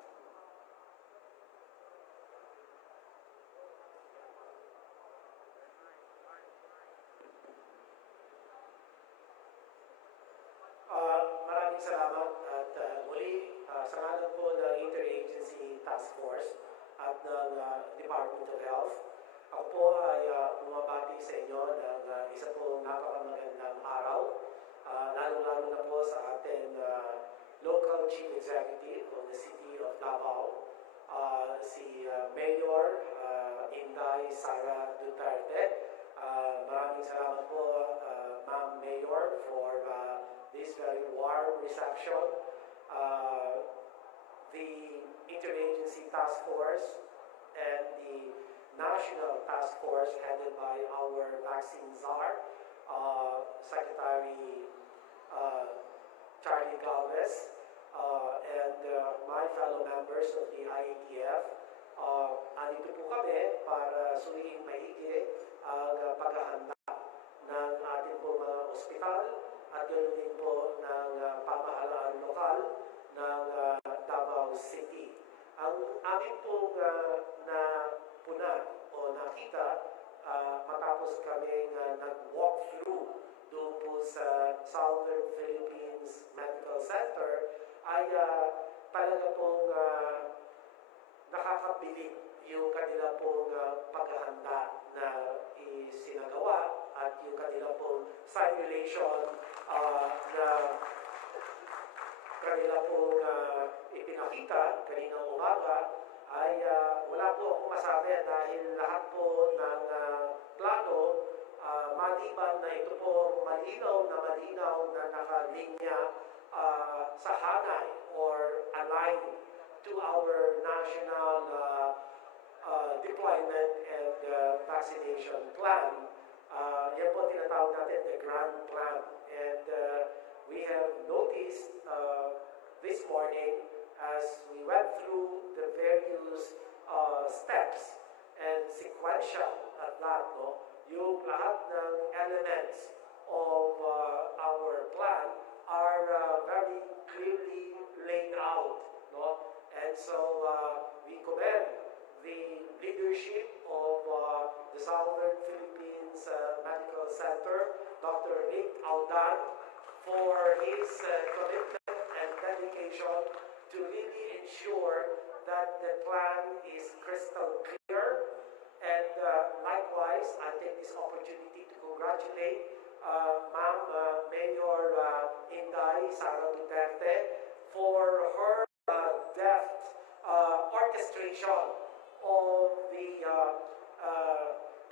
Maraming salamat at muli sa ngalan po ng Interagency Task Force at ng Department of Health. Ako po ay bumabati sa inyo ng isa pong napakamagandang araw, lalong-lalo na po sa ating local chief executive of the city of Davao, si Mayor Inday Sara Duterte. Maraming salamat po, Ma'am Mayor, for this very warm reception. The Interagency Task Force and the National Task Force headed by our vaccine czar, Secretary Charlie Galvez, and my fellow members of the IATF. Andito po kami para suriin maigi ang paghahanda ng ating po mga ospital at ganoon din po ng pamahalaan lokal ng Davao City. Ang amin pong napuna o nakita matapos kami nag-walk-through doon po sa Southern Philippines Medical Center ay talaga pong nakakabilib yung kanila pong paghahanda na isinagawa at yung kanila pong simulation na kanila pong ipinakita kaninang umaga ay wala po akong masabi dahil lahat po ng plano maliban na ito po malinaw na nakalinya sa hanay or aligned to our national deployment and vaccination plan. Yan po tinatawag natin the grand plan. And we have noticed this morning as we went through the various steps and sequential at that, no, yung lahat ng elements of our plan are very clearly laid out, no? And so we commend the leadership of the Southern Philippines Medical Center, Dr. Rick Aldan, for his commitment and dedication to really ensure that the plan is crystal clear. And likewise, I take this opportunity to congratulate Ma'am Mayor Inday Sara Duterte for her deft orchestration of the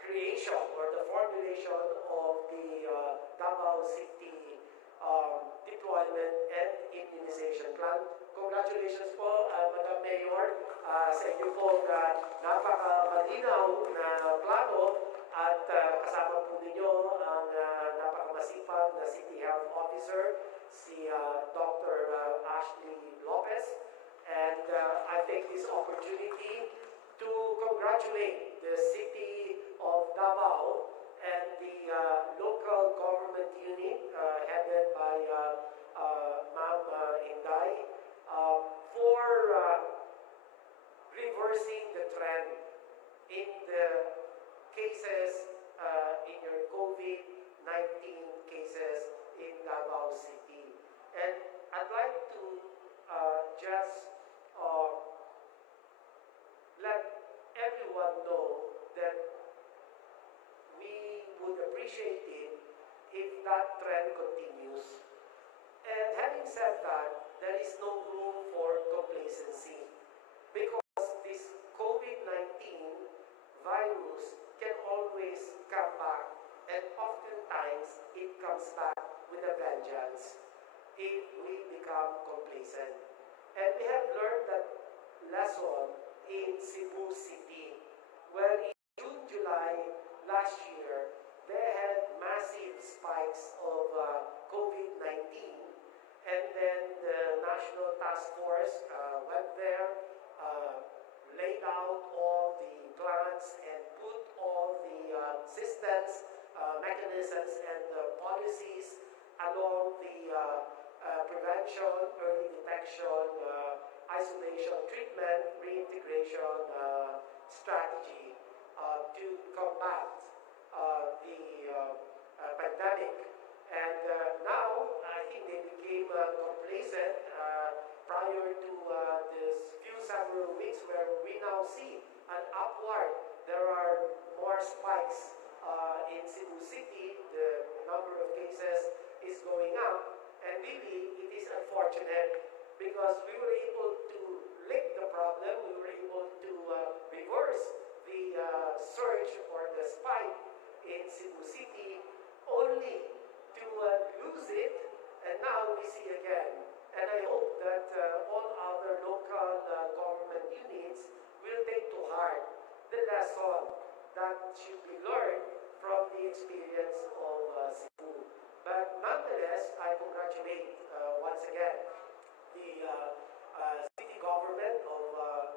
creation or the formulation of the Davao City deployment and immunization plan. Congratulations po, Madam Mayor, sa inyo po napakamalinaw na plano at kasama po ninyo ang napakamasipag na City Health Officer, si Dr. Ashley Lopez. And I take this opportunity to congratulate the City of Davao and the local government unit headed by Ma'am Inday for reversing the trend in the appreciate it if that trend continues. And having said that, there is no room for complacency because this COVID-19 virus can always come back, and oftentimes it comes back with a vengeance if we become complacent. And we have learned that lesson in Cebu City, where in June, July last year, they had massive spikes of COVID-19, and then the National Task Force went there, laid out all the plans, and put all the systems, mechanisms, and policies along the prevention, early detection, isolation, treatment, reintegration strategy to combat the pandemic. And now, I think they became complacent prior to this few several weeks where we now see an upward. There are more spikes in Cebu City. The number of cases is going up. And really, it is unfortunate because we were able to lick the problem. We were able to reverse the surge or the spike in Cebu City, only to lose it, and now we see again. And I hope that all other local government units will take to heart the lesson that should be learned from the experience of Cebu. But nonetheless, I congratulate once again the city government of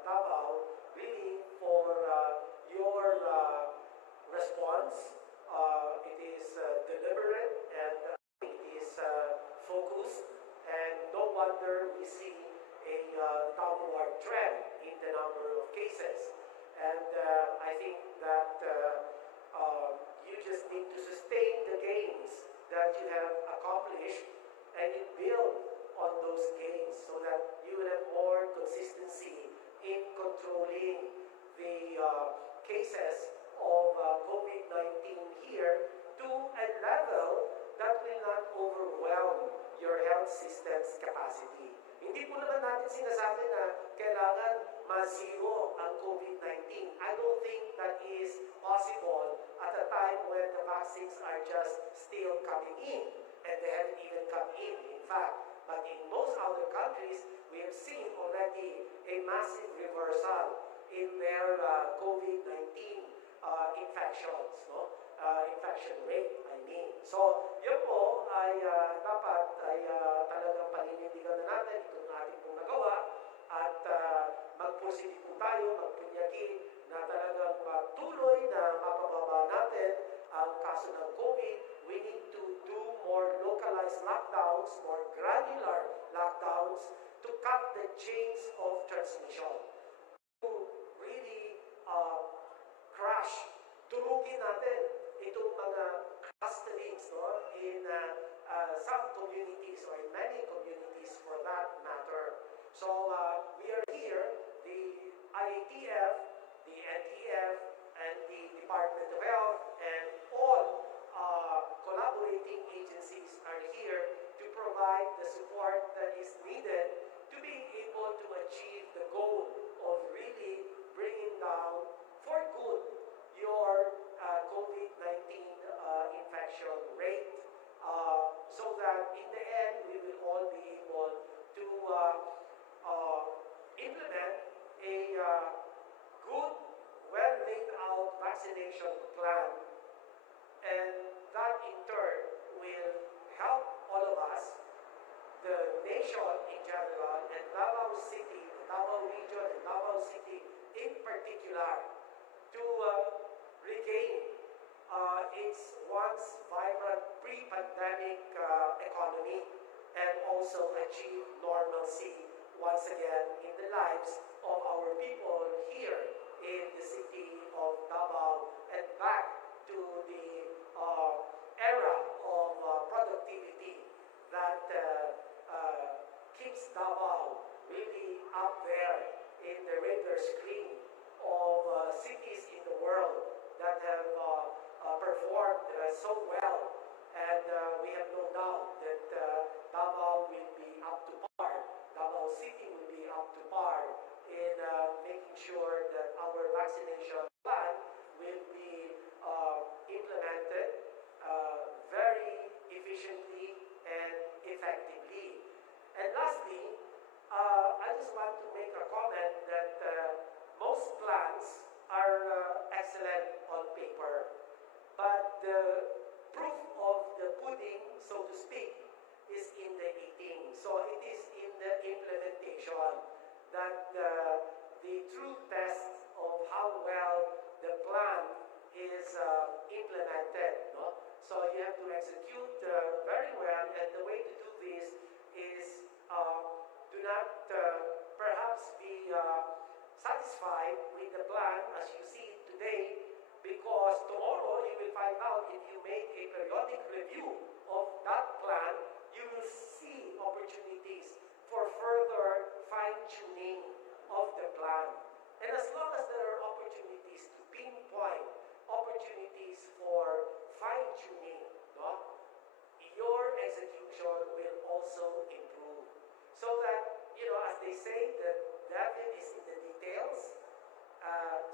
Davao really for your response. It is deliberate and it is focused, and no wonder we see a downward trend in the number of cases. And I think that you just need to sustain the gains that you have accomplished and you build on those gains so that you will have more consistency in controlling the cases of COVID-19 here to a level that will not overwhelm your health system's capacity. Hindi po naman natin sinasabi na kailangan ma-zero ang COVID-19. I don't think that is possible at a time when the vaccines are just still coming in, and they haven't even come in fact. But in most other countries, we have seen already a massive reversal in their COVID-19 infections, no? Infection rate, I mean. So, yun po ay dapat ay talagang paninindigan na natin itong ating pong nagawa at magpursige po tayo, magpunyagi na talagang patuloy na mapababa natin ang kaso ng COVID. We need to do more localized lockdowns, more granular lockdowns to cut the chains of transmission. To really crush, turugin natin itong mga clusterings, no, in some communities or in many communities for that matter. So we are here, the IATF, the NTF, and the Department of Health, and all collaborating agencies are here to provide the support that is needed to be able to achieve the goal of really bringing down for good your COVID-19 infection rate, so that in the end we will all be able to implement a good, well laid out vaccination plan, and that in turn will help all of us, the nation in general, and Davao City, the Davao region, and Davao City in particular, to regain its once vibrant pre-pandemic economy and also achieve normalcy once again in the lives of our people here in the city of Davao and back to the era of productivity that keeps Davao really up there in the radar screen of cities in the world that have performed so well. And we have no doubt that Davao will be up to par, Davao City will be up to par in making sure that our vaccination plan will be implemented very efficiently and effectively. And lastly, I just want to make a comment that most plans are excellent on paper, but the proof of the pudding, so to speak, is in the eating. So it is in the implementation that the true test of how well the plan is implemented. No? So you have to execute very well, and the way to do this is do not perhaps be satisfied with the plan as you see it today, because tomorrow you will find out, if you make a periodic review of that plan, you will see opportunities for further fine-tuning of the plan. And as long as there are opportunities to pinpoint, opportunities for fine-tuning, no, your execution will also improve. So that, as they say, that devil is in the details.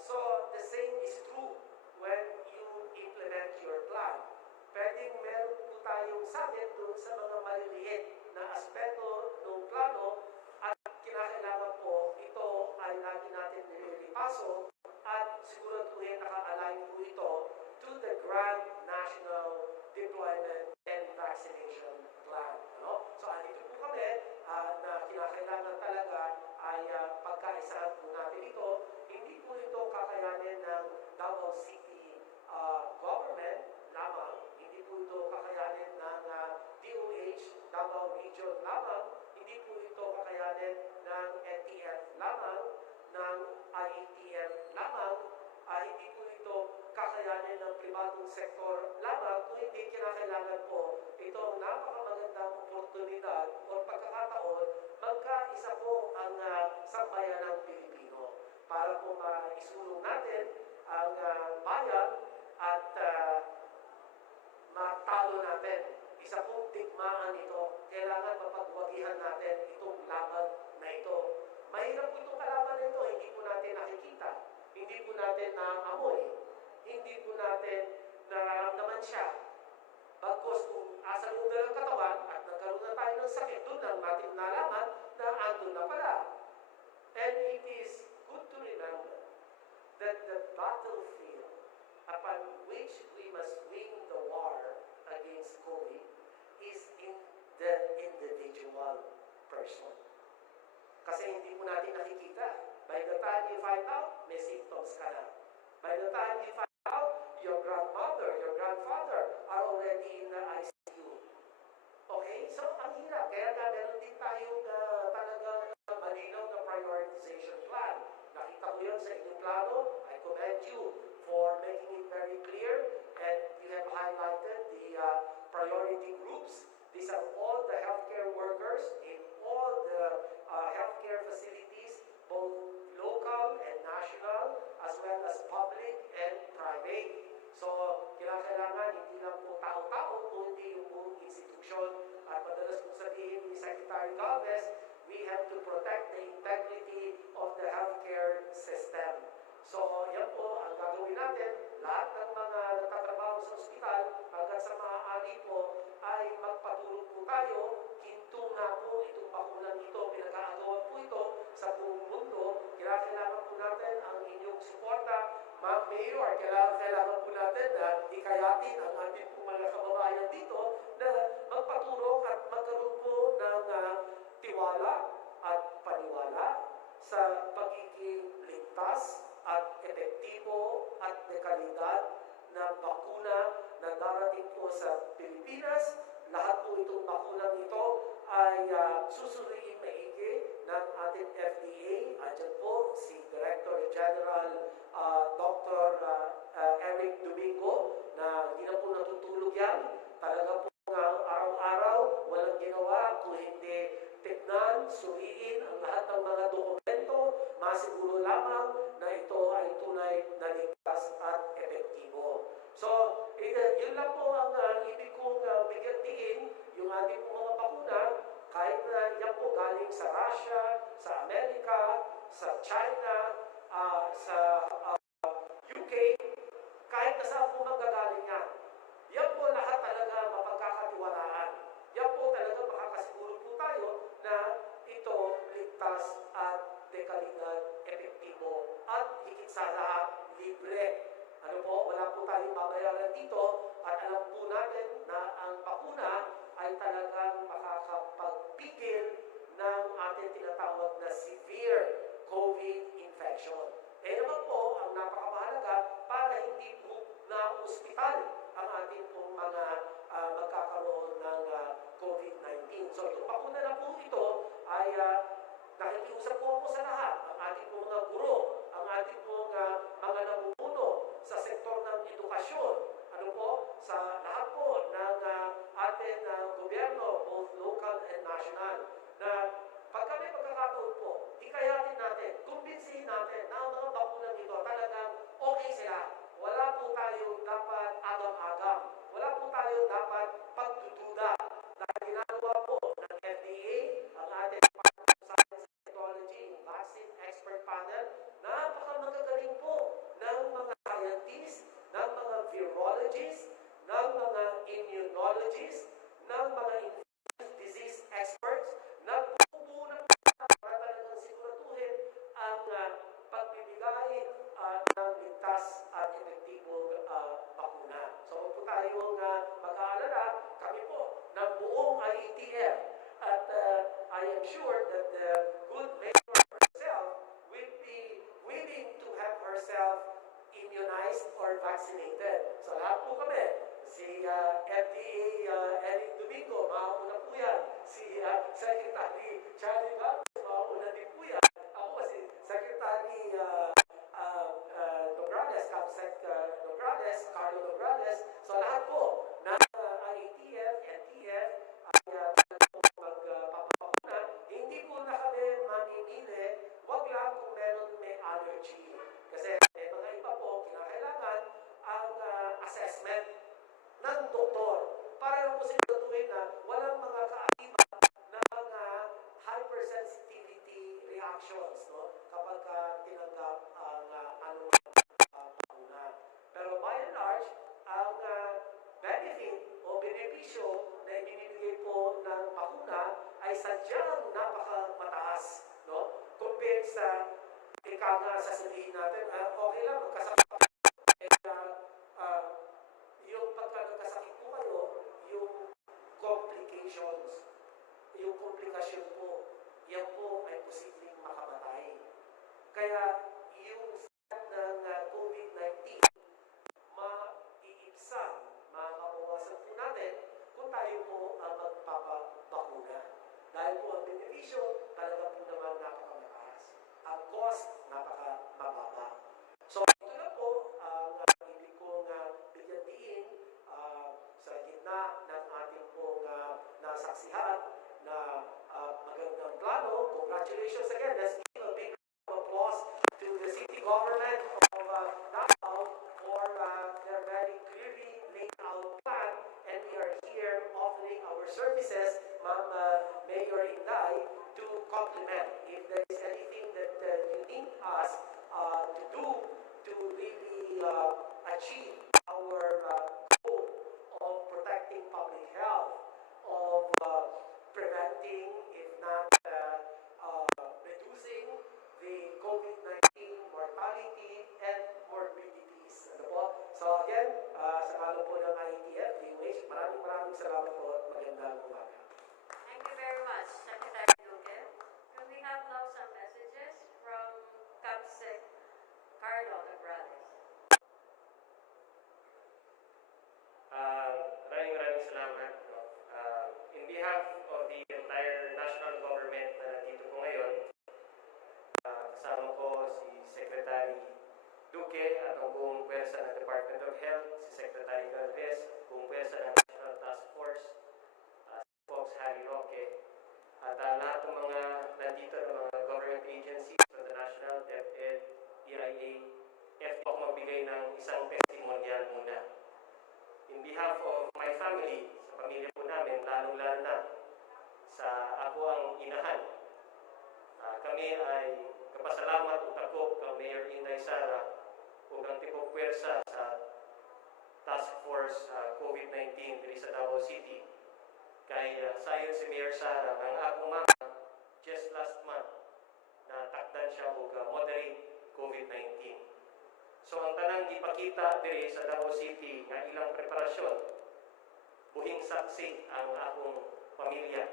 So the same is true when you implement your plan. Pwedeng meron po tayong sabi doon sa mga maliliit na aspeto ng plano, at kinakailangan po ito ay lagi natin nililipaso at siguraduhin naka-align po ito to the Grand National Deployment and Vaccination Plan. No? So andito po kami na kinakailangan talaga ay pagkaisahan po natin ito. Hindi po ito kakayanin ng Davao City government lamang, hindi po ito kakayanin ng DOH, Davao Region lamang, hindi po ito kakayanin ng NTF lamang, ng IATF lamang, hindi po ito kakayanin ng pribadong sektor lamang, kung hindi kinakailangan po itong napakamagandang oportunidad o pagkakataon, magkaisa po ang sambayanang Pilipino para po maisulong natin ang bayan at matalo natin. Isa pong digmaan ito. Kailangan mapagwagihan natin itong laban na ito. Mahirap po itong kalaban na ito. Hindi po natin nakikita. Hindi po natin naamoy. Hindi po natin nararamdaman siya. Bagkos kung asa loob na ng katawan at nagkaroon na tayo ng sakit, doon lang natin nalaman na andun na pala. And it is good to remember that the battlefield upon which we must win the war against COVID is in the individual person. Kasi hindi mo natin nakikita. By the time you find out, may symptoms ka na. By the time you find out, your grandmother, your grandfather are already in the ICU. Okay? So, ang hirap. Kaya nga meron din tayong talagang malinaw na prioritization plan. Nakita ko yun sa inyong plano. I commend you for making it very clear, and you have highlighted the priority groups. These are all the healthcare workers in all the healthcare facilities, both local and national, as well as public and private. So, kailangan hindi lang po tao-tao, kundi yung buong institusyon. At madalas kong sabihin ni Secretary Galvez, we have to protect the integrity of the healthcare system. So, yan po ang gagawin natin. Lahat ng mga nagtatrabaho sa ospital, hanggang sa maaari po, ay magpatulong po tayo. Hintong na po itong bakulang ito, pinag-aagawan po ito sa buong mundo. Kailangan po natin ang inyong suporta. Ma'am Mayor, kailangan po natin na ikayatin ang ating po mga kababayan dito na magpatulong at magkaroon po ng tiwala at paniwala sa pagiging ligtas at epektibo at dekalidad ng bakuna na darating po sa Pilipinas. Lahat po itong bakunang ito ay susuriin maigi ng ating FDA. Andyan po si Director General Dr. Eric Domingo na hindi na po natutulog yan. Talaga po nga araw-araw walang ginawa kung hindi tignan, suriin ang lahat ng mga dokumento, masiguro lamang na ito ay tunay na ligtas at epektibo. So, yun lang po mga magkakaroon ng COVID-19. So itong bakuna na po ito ay nakikiusap po ako sa lahat, ang ating po mga guro, ang ating po mga namumuno sa sektor ng edukasyon, ano po, sa lahat po ng ating gobyerno, both local and national, na pag kami pagkakataon po, hikayatin natin, kumbinsihin natin na ang mga bakunang ito talagang okay sila. Wala po tayong dapat agam-agam. Wala po tayong dapat pagdududa. Dahil ginagawa po ng FDA, ang ating Department of Science and Technology, Vaccine Expert Panel, napakamagagaling po ng mga scientists, ng mga virologists, ng mga immunologists, ng mga infectious disease experts, nagbubuo ng para talagang siguraduhin ang pagbibigay ng ligtas at epektibong bakuna. So huwag po tayong mag-aalala, kami po ng buong IETF at I am sure that the good mayor herself will be willing to have herself immunized or vaccinated. So lahat po kami, si FDA Eric Domingo, mauna po yan. Si Secretary Charlie Gomez, mauna din po yan. Ako si Secretary Nograles, Capsec Nograles, Carlo Nograles. So lahat po ng IATF, NTF ay magpapakuna. Hindi po na kami mamimili, wag lang kung meron may allergy. Kasi may mga iba po, kinakailangan ang assessment ng doktor para lang po siguraduhin na walang mga kaakibat na mga hypersensitivity reactions, no? Kapag tinanggap ang anumang bakuna. Pero by and large, ang benefit o benepisyo na ibinibigay po ng bakuna ay sadyang napakamataas, no? Compared sa ika nga sasabihin natin, okay lang, magkasakit pa. Yung pagka nagkasakit po kayo, yung complications, yung komplikasyon po, yan po ay posibleng makamatay. Kaya yung threat ng COVID-19, maiibsan, makabawasan po natin kung tayo po ang magpapabakuna. Dahil po ang benepisyo, talaga po naman napakamataas. Ang cost, napakamababa. So, ito na po ang ibig kong bigyan diin sa gitna ng ating pong nasaksihan na magandang plano. Congratulations again. Let's give a big round of applause to the city government of Davao for their very clearly laid out plan. And we are here offering our services, Ma'am Mayor Inday, to complement. If there is anything that you need us to do to really achieve our goal of protecting public health, of preventing, if not reducing, the COVID-19 mortality and morbidities. Ano po? So again, sa ngalan po ng IETF, DOH, maraming salamat po at magandang umaga. Thank you very much, Secretary Duque. Can we have now some messages from Capsec Carlo Nograles? Maraming salamat. In behalf of the entire national government na nandito po ngayon, kasama ko si Secretary Duque at ang buong pwersa ng Department of Health, si Secretary Galvez, buong pwersa ng National Task Force, si Fox Harry Roque, at lahat ng mga nandito ng mga government agencies from the National DepEd, EIA, FPO magbigay ng isang testimonial muna. In behalf of my family, sa pamilya po namin, lalong-lalo na sa ako ang inahan, kami ay kapasalamat o takop kang Mayor Inday Sara o kang tipong pwersa sa Task Force COVID-19 diri sa Davao City. Kay sayon si Mayor Sara, ang akong mama, just last month, na takdan siya o moderate COVID-19. So ang tanang ipakita diri sa Davao City nga ilang preparasyon, buhing saksi ang akong pamilya.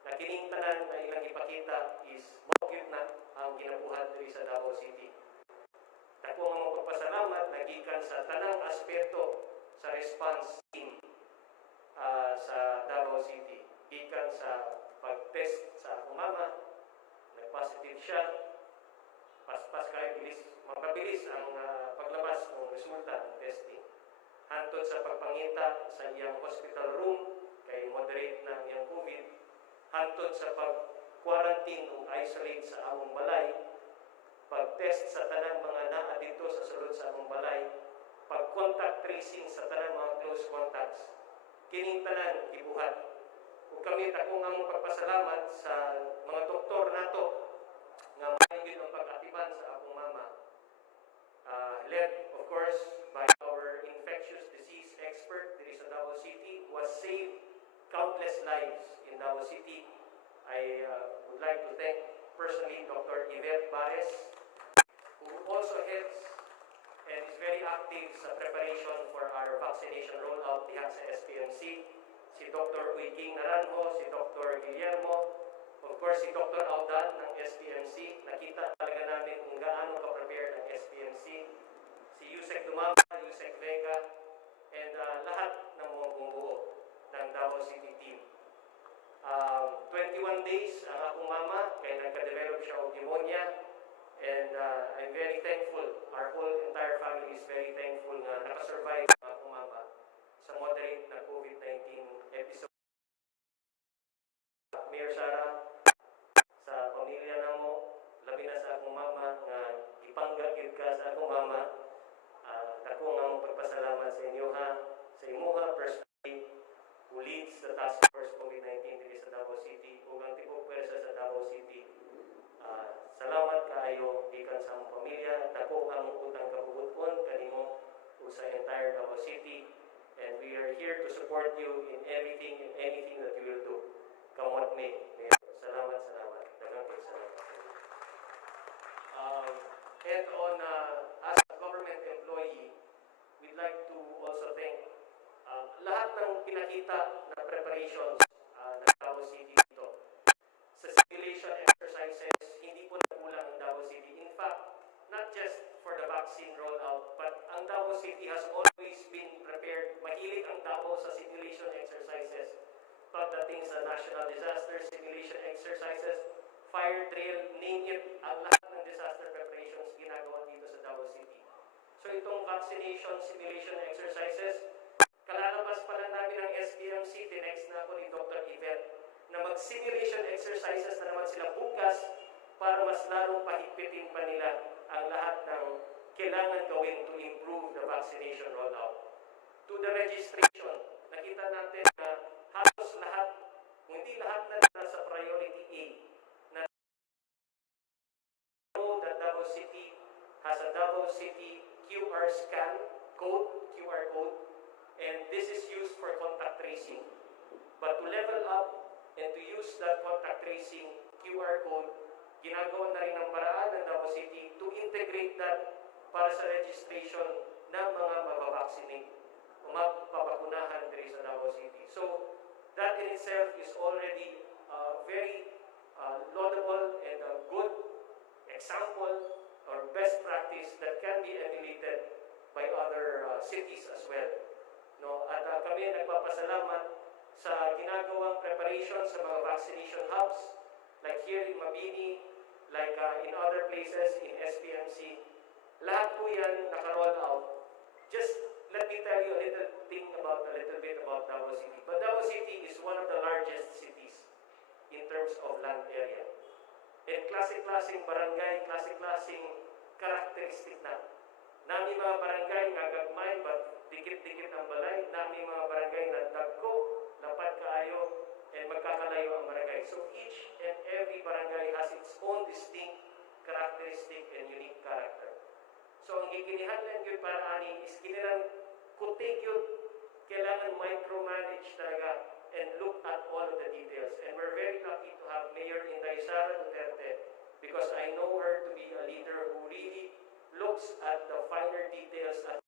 Na kining tanan na ilang ipakita is mokit na ang ginabuhat diri sa Davao City. Ako ang magpapasalamat nagikan sa tanang aspeto sa response team Davao City. Gikan sa pag-test sa akong mama, nag-positive siya, paspas kayo, mapabilis ang paglabas ng resulta ng testing. Hantod sa pagpangita sa iyang hospital room, kay moderate na iyang COVID, hantod sa pag-quarantine o isolate sa among balay, pag-test sa tanang mga naa dito sa sulod sa among balay, pag-contact tracing sa tanang mga close contacts, kining tanan gibuhat. Ug kami akong among pagpasalamat sa mga doktor nato nga maayos ang pag-atiban sa akong mama. Led, of course, by our infectious disease expert diri sa Davao City, who has saved countless lives in Davao City. I would like to thank personally Dr. Yvette Bares, who also heads and is very active sa preparation for our vaccination rollout diha sa SPMC. Si Dr. Uiking Naranjo, si Dr. Guillermo, of course si Dr. Audan ng SPMC. Nakita talaga namin kung gaano ka-prepare ng SPMC. Si Yusek Dumama, Yusek Vega, and lahat ng mga bumubuo ng Davao City team. 21 days ang akong mama, kaya nagka-develop siya of pneumonia. And I'm very thankful, our whole entire family is very thankful na nakasurvive ang akong mama sa moderate na COVID-19 episode. Mayor Sara, sa pamilya na mo, labi na sa akong mama, nga ipanggagid ka sa akong mama, ako nga mong pagpasalamat sa inyo ha, sa imuha personally, who leads the task force COVID-19 dito sa Davao City, o ang tipong pwersa sa Davao City. Salamat kaayo gikan sa among pamilya, dako ang utang kabubuton kanimo o sa entire Davao City, and we are here to support you in everything and anything that you will do. Come what may. Salamat. Daghang salamat. And on as a government employee, we'd like to also thank lahat ng pinakita na preparations ng Davao City dito. Sa simulation exercises, hindi po nakulang ang Davao City. In fact, not just for the vaccine rollout, but ang Davao City has always been prepared. Mahilig ang Davao sa simulation exercises. Pagdating sa national disaster simulation exercises, fire drill, name it, ang lahat ng disaster preparations ginagawa dito sa Davao City. So itong vaccination simulation exercises, kalalabas pa lang namin ng SPMC, tinext na ako ni Dr. Yvette, na mag-simulation exercises na naman sila bukas para mas larong pahigpitin pa nila ang lahat ng kailangan gawin to improve the vaccination rollout. To the registration, nakita natin na halos lahat, hindi lahat na nasa priority A, na know that Davao City has a Davao City QR code, and this is used for contact tracing. But to level up and to use that contact tracing QR code, ginagawa na rin ng paraan ng Davao City to integrate that para sa registration ng mga mababaksinate o mapapakunahan diri sa Davao City. So, that in itself is already very laudable and a good example or best practice that can be emulated by other cities as well. No, at kami nagpapasalamat sa ginagawang preparation sa mga vaccination hubs, like here in Mabini, like in other places in SPMC. Lahat po yan naka-roll out. Just let me tell you a little bit about Davao City. But Davao City is one of the largest cities in terms of land area. And klase-klaseng barangay, klase-klaseng karakteristik na. Nami mga barangay nga gagmay, but dikit-dikit ang balay. Nami mga barangay na dagko, lapad kaayo, and magkakalayo ang barangay. So each and every barangay has its own distinct characteristic and unique character. So ang gikinihanglan yun para ani is kinilang kutik yun, kailangan micromanage talaga and look at all of the details. And we're very lucky to have Mayor Inday Sara Duterte, because I know her to be a leader who really looks at the finer details at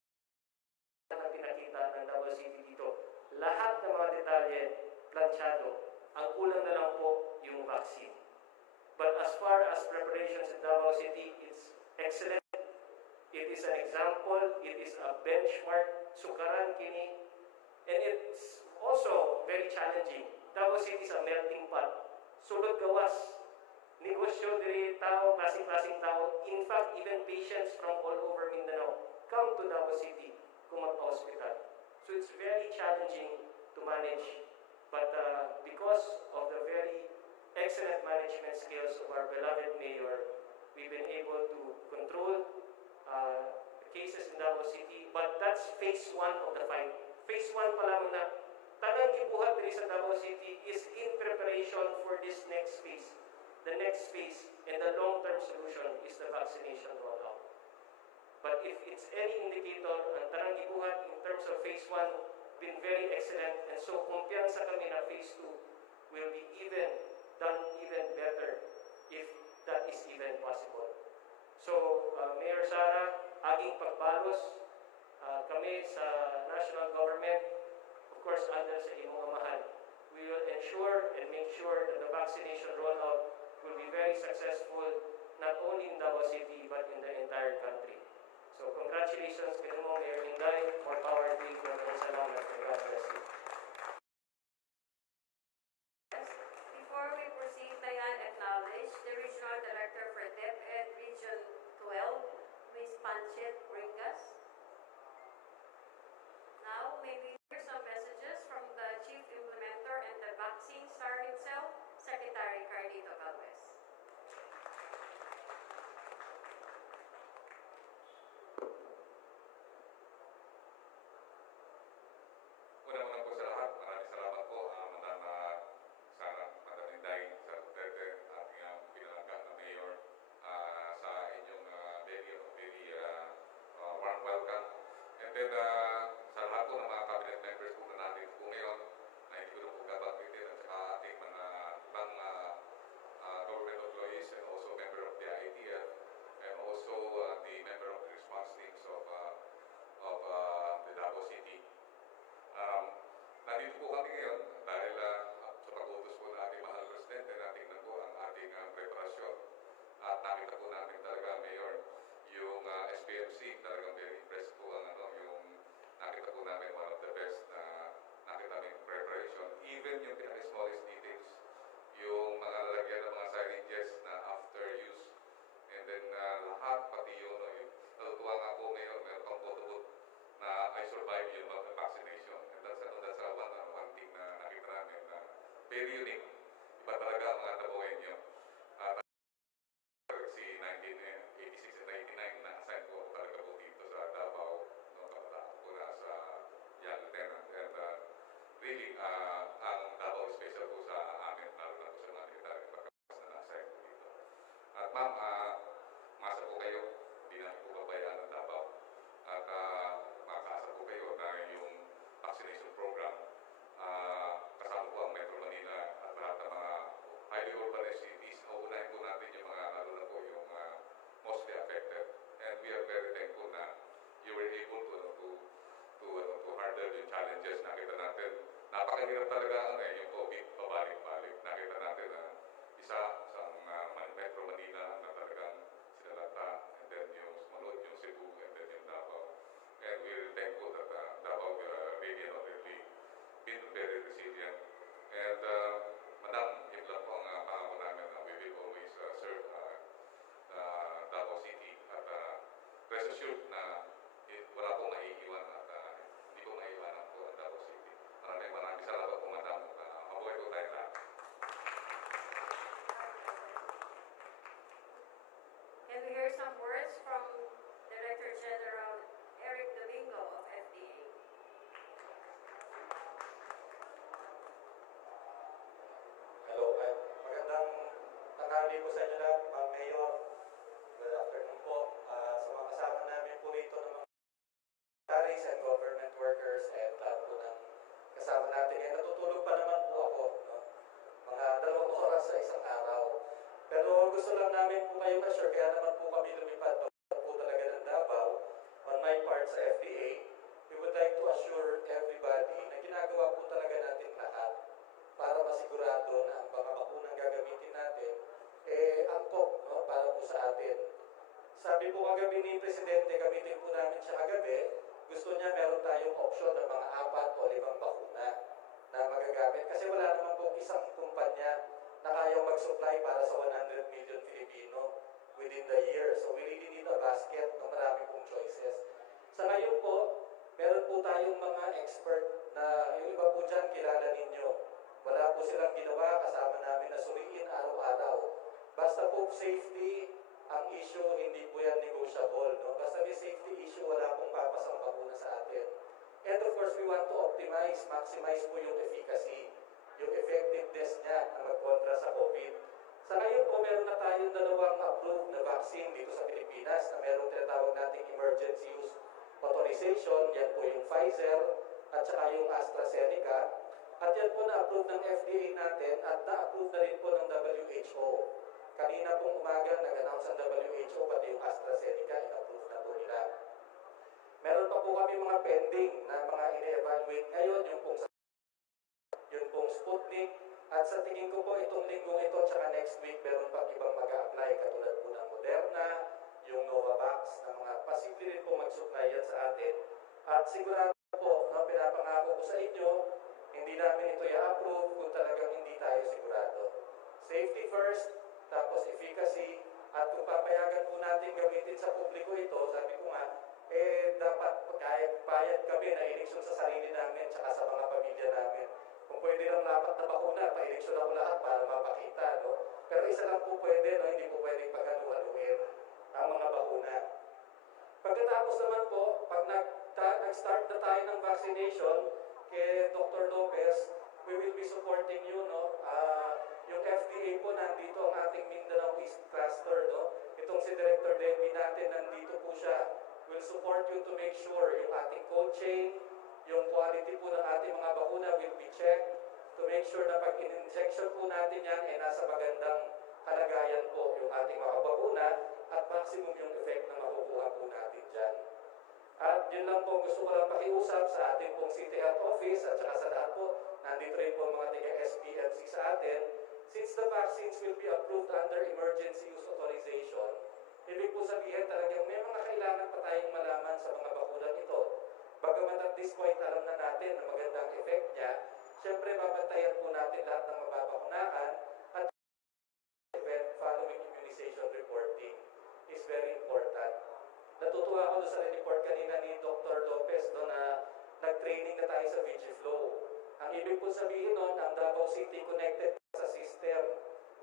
ang pinakita ng Davao City dito. Lahat ng mga detalye, planchado. Ang kulang na lang po yung vaccine. But as far as preparations in Davao City, it's excellent. It is an example. It is a benchmark. Sukaran kini. And it's also very challenging. Davao City is a melting pot. Sulod gawas. Negosyo diri tao, klaseng-klaseng tao. In fact, even patients from all over Mindanao come to Davao City kung magpa-hospital. So it's very challenging to manage. But because of the very excellent management skills of our beloved mayor, we've been able to control cases in Davao City. But that's phase 1 of the fight. Phase 1 pa lang na tanang gibuhat diri sa Davao City is in preparation for this next phase. The next phase and the long-term solution is the vaccination rollout. But if it's any indicator, ang tanang gibuhat in terms of phase 1 been very excellent, and so kumpiyansa kami na phase 2 will be done even better if that is even possible. So, Mayor Sara, aging pagbalos, kami sa national government, of course, under sa imong amahan, we will ensure and make sure that the vaccination rollout will be very successful, not only in Davao City, but in the entire country. So, congratulations kay mo, Mayor Inday, more power to you, and salamat, and God bless you. Before we proceed, may I acknowledge the Regional Director for DepEd Region 12, Ms. Panchet Bringas. Now, may we hear some messages from the Chief Implementer and the Vaccine Star himself, Secretary Carlito Galvez. Una-una po sa lahat, maraming salamat po, Madam Inday, sa Duterte, ating pinalangga na Mayor, sa inyong very warm welcome. And then, sa lahat po ng mga cabinet members po na natin po ngayon, na hindi ko na po kabagitin, at saka ating mga ibang government employees and also member of the IDF, and also the member of the response teams of the Davao City. Nandito po kami ngayon dahil sa pag-utos po ng ating mahal Presidente, natingnan po ang ating preparasyon. At nakita po namin talaga, Mayor, yung SPMC, talagang very impressed po ang yung nakita po namin one of the best na nakita namin preparation. Even yung pinaka-smallest details, yung mga lalagyan ng mga syringes na after use. And then lahat, pati yun, natutuwa nga po Mayor, meron pang photo na I survived yung vaccination. And that's one thing na nakita namin na very unique. Iba talaga ang mga Davaoenyo. Si 1986 and 99 na-assign ko talaga po dito sa Davao. Kapataan ko na sa young lieutenant. And really, ang Davao special po sa amin, lalo na po sa mga military pagkakas na na-assign ko dito. At ma'am, masa po kayo, hindi namin po babayaan ang Davao. At makakaasa po kayo na yung vaccination program kasama po ang Metro Manila at lahat ng mga highly urban cities. Uunahin po natin yung mga lalo na po yung mostly affected. And we are very thankful na you were able to handle yung challenges. Nakita natin, napakahirap talaga yung COVID pabalik-balik. Nakita natin na isa sa Metro Manila na talagang sinalata, and then yung sumunod yung Cebu, and then yung Davao. And we're thankful that Davao really been very resilient. And Madam, yun lang po ang pangako namin na we will always serve Davao City. At rest assured na wala pong maiiwan at hindi po maiiwanan po ang Davao City. Maraming salamat po Madam. Mabuhay po tayo lahat. Can we hear some words from Director General Eric Domingo of FDA? Hello, magandang tanghali po sa inyo lahat, Ma'am Mayor. Good afternoon po. Sa mga kasama namin po rito ng mga militaries and government workers and lahat po ng kasama natin. Natutulog pa naman po ako, no? Mga 2 oras sa isang araw. Pero gusto lang namin po kayo ma-sure, kaya naman po kami lumipad po talaga ng Davao. On my part sa FDA, we would like to assure everybody na ginagawa po talaga natin lahat para masigurado na ang mga bakunang gagamitin natin, angkop, no, para po sa atin. Sabi po kagabi ni Presidente, gamitin po namin siya kagabi, gusto niya meron tayong option ng mga 4 o 5 bakuna na magagamit kasi wala naman po isang kumpanya na kayang mag-supply para sa 100 million Filipino within the year. So we really need a basket ng marami pong choices. Sa ngayon po, meron po tayong mga expert na yung iba po dyan kilala ninyo. Wala po silang ginawa, kasama namin na suriin araw-araw. Basta po safety ang issue, hindi po yan negotiable. No? Basta may safety issue, wala pong papasang bakuna sa atin. And of course, we want to optimize, maximize po yung efficacy, yung effectiveness niya na magkontra sa COVID. Sa ngayon po, meron na tayong dalawang approved na vaccine dito sa Pilipinas na meron tinatawag nating emergency use authorization. Yan po yung Pfizer at saka yung AstraZeneca. At yan po na-approve ng FDA natin at na-approve na rin po ng WHO. Kanina pong umaga, nag-announce ang WHO, pati yung AstraZeneca, in-approve na po nila. Meron pa po kami mga pending na mga ine-evaluate ngayon, yung pong Sputnik. At sa tingin ko po, itong linggong ito, tsaka next week, meron pang ibang mag-a-apply, katulad po ng Moderna, yung Novavax, na mga posible rin po mag-supply yan sa atin. At sigurado po, no, pinapangako ko sa inyo, hindi namin ito i-approve kung talagang hindi tayo sigurado. Safety first, tapos efficacy, at kung papayagan po natin gamitin sa publiko ito, sabi ko nga, dapat kahit bayad kami na eleksyon sa sarili namin, tsaka sa mga pamilya namin. Kung pwede lang dapat na bakuna, pa-eleksyon ako lahat para mapakita, no? Pero isa lang po pwede, no? Hindi po pwedeng paghaluhaluin ang mga bakuna. Pagkatapos naman po, pag nag-start na tayo ng vaccination, kay Dr. Lopez, we will be supporting you, no? Yung FDA po, nandito ang ating Mindanao East Cluster, no? Itong si Director Debbie natin, nandito po siya. We'll support you to make sure yung ating cold chain, yung quality po ng ating mga bakuna will be checked to make sure na pag in-injection po natin yan, nasa magandang kalagayan po yung ating mga bakuna at maximum yung effect na makukuha po natin dyan. At yun lang po, gusto ko lang pakiusap sa ating pong City Health Office at saka sa lahat po, nandito rin po mga taga-SPLC sa atin. Since the vaccines will be approved under emergency use authorization, ibig po sabihin talagang may mga kailangan pa tayong malaman sa mga bakunan ito. Bagamat at this point, alam na natin na magandang effect niya, syempre babantayan po natin lahat ng mababakunahan at event following immunization reporting is very important. Natutuwa ako sa report kanina ni Dr. Lopez no, na nag-training na tayo sa VigiFlow. Ang ibig po sabihin nun, ang Davao City connected sa system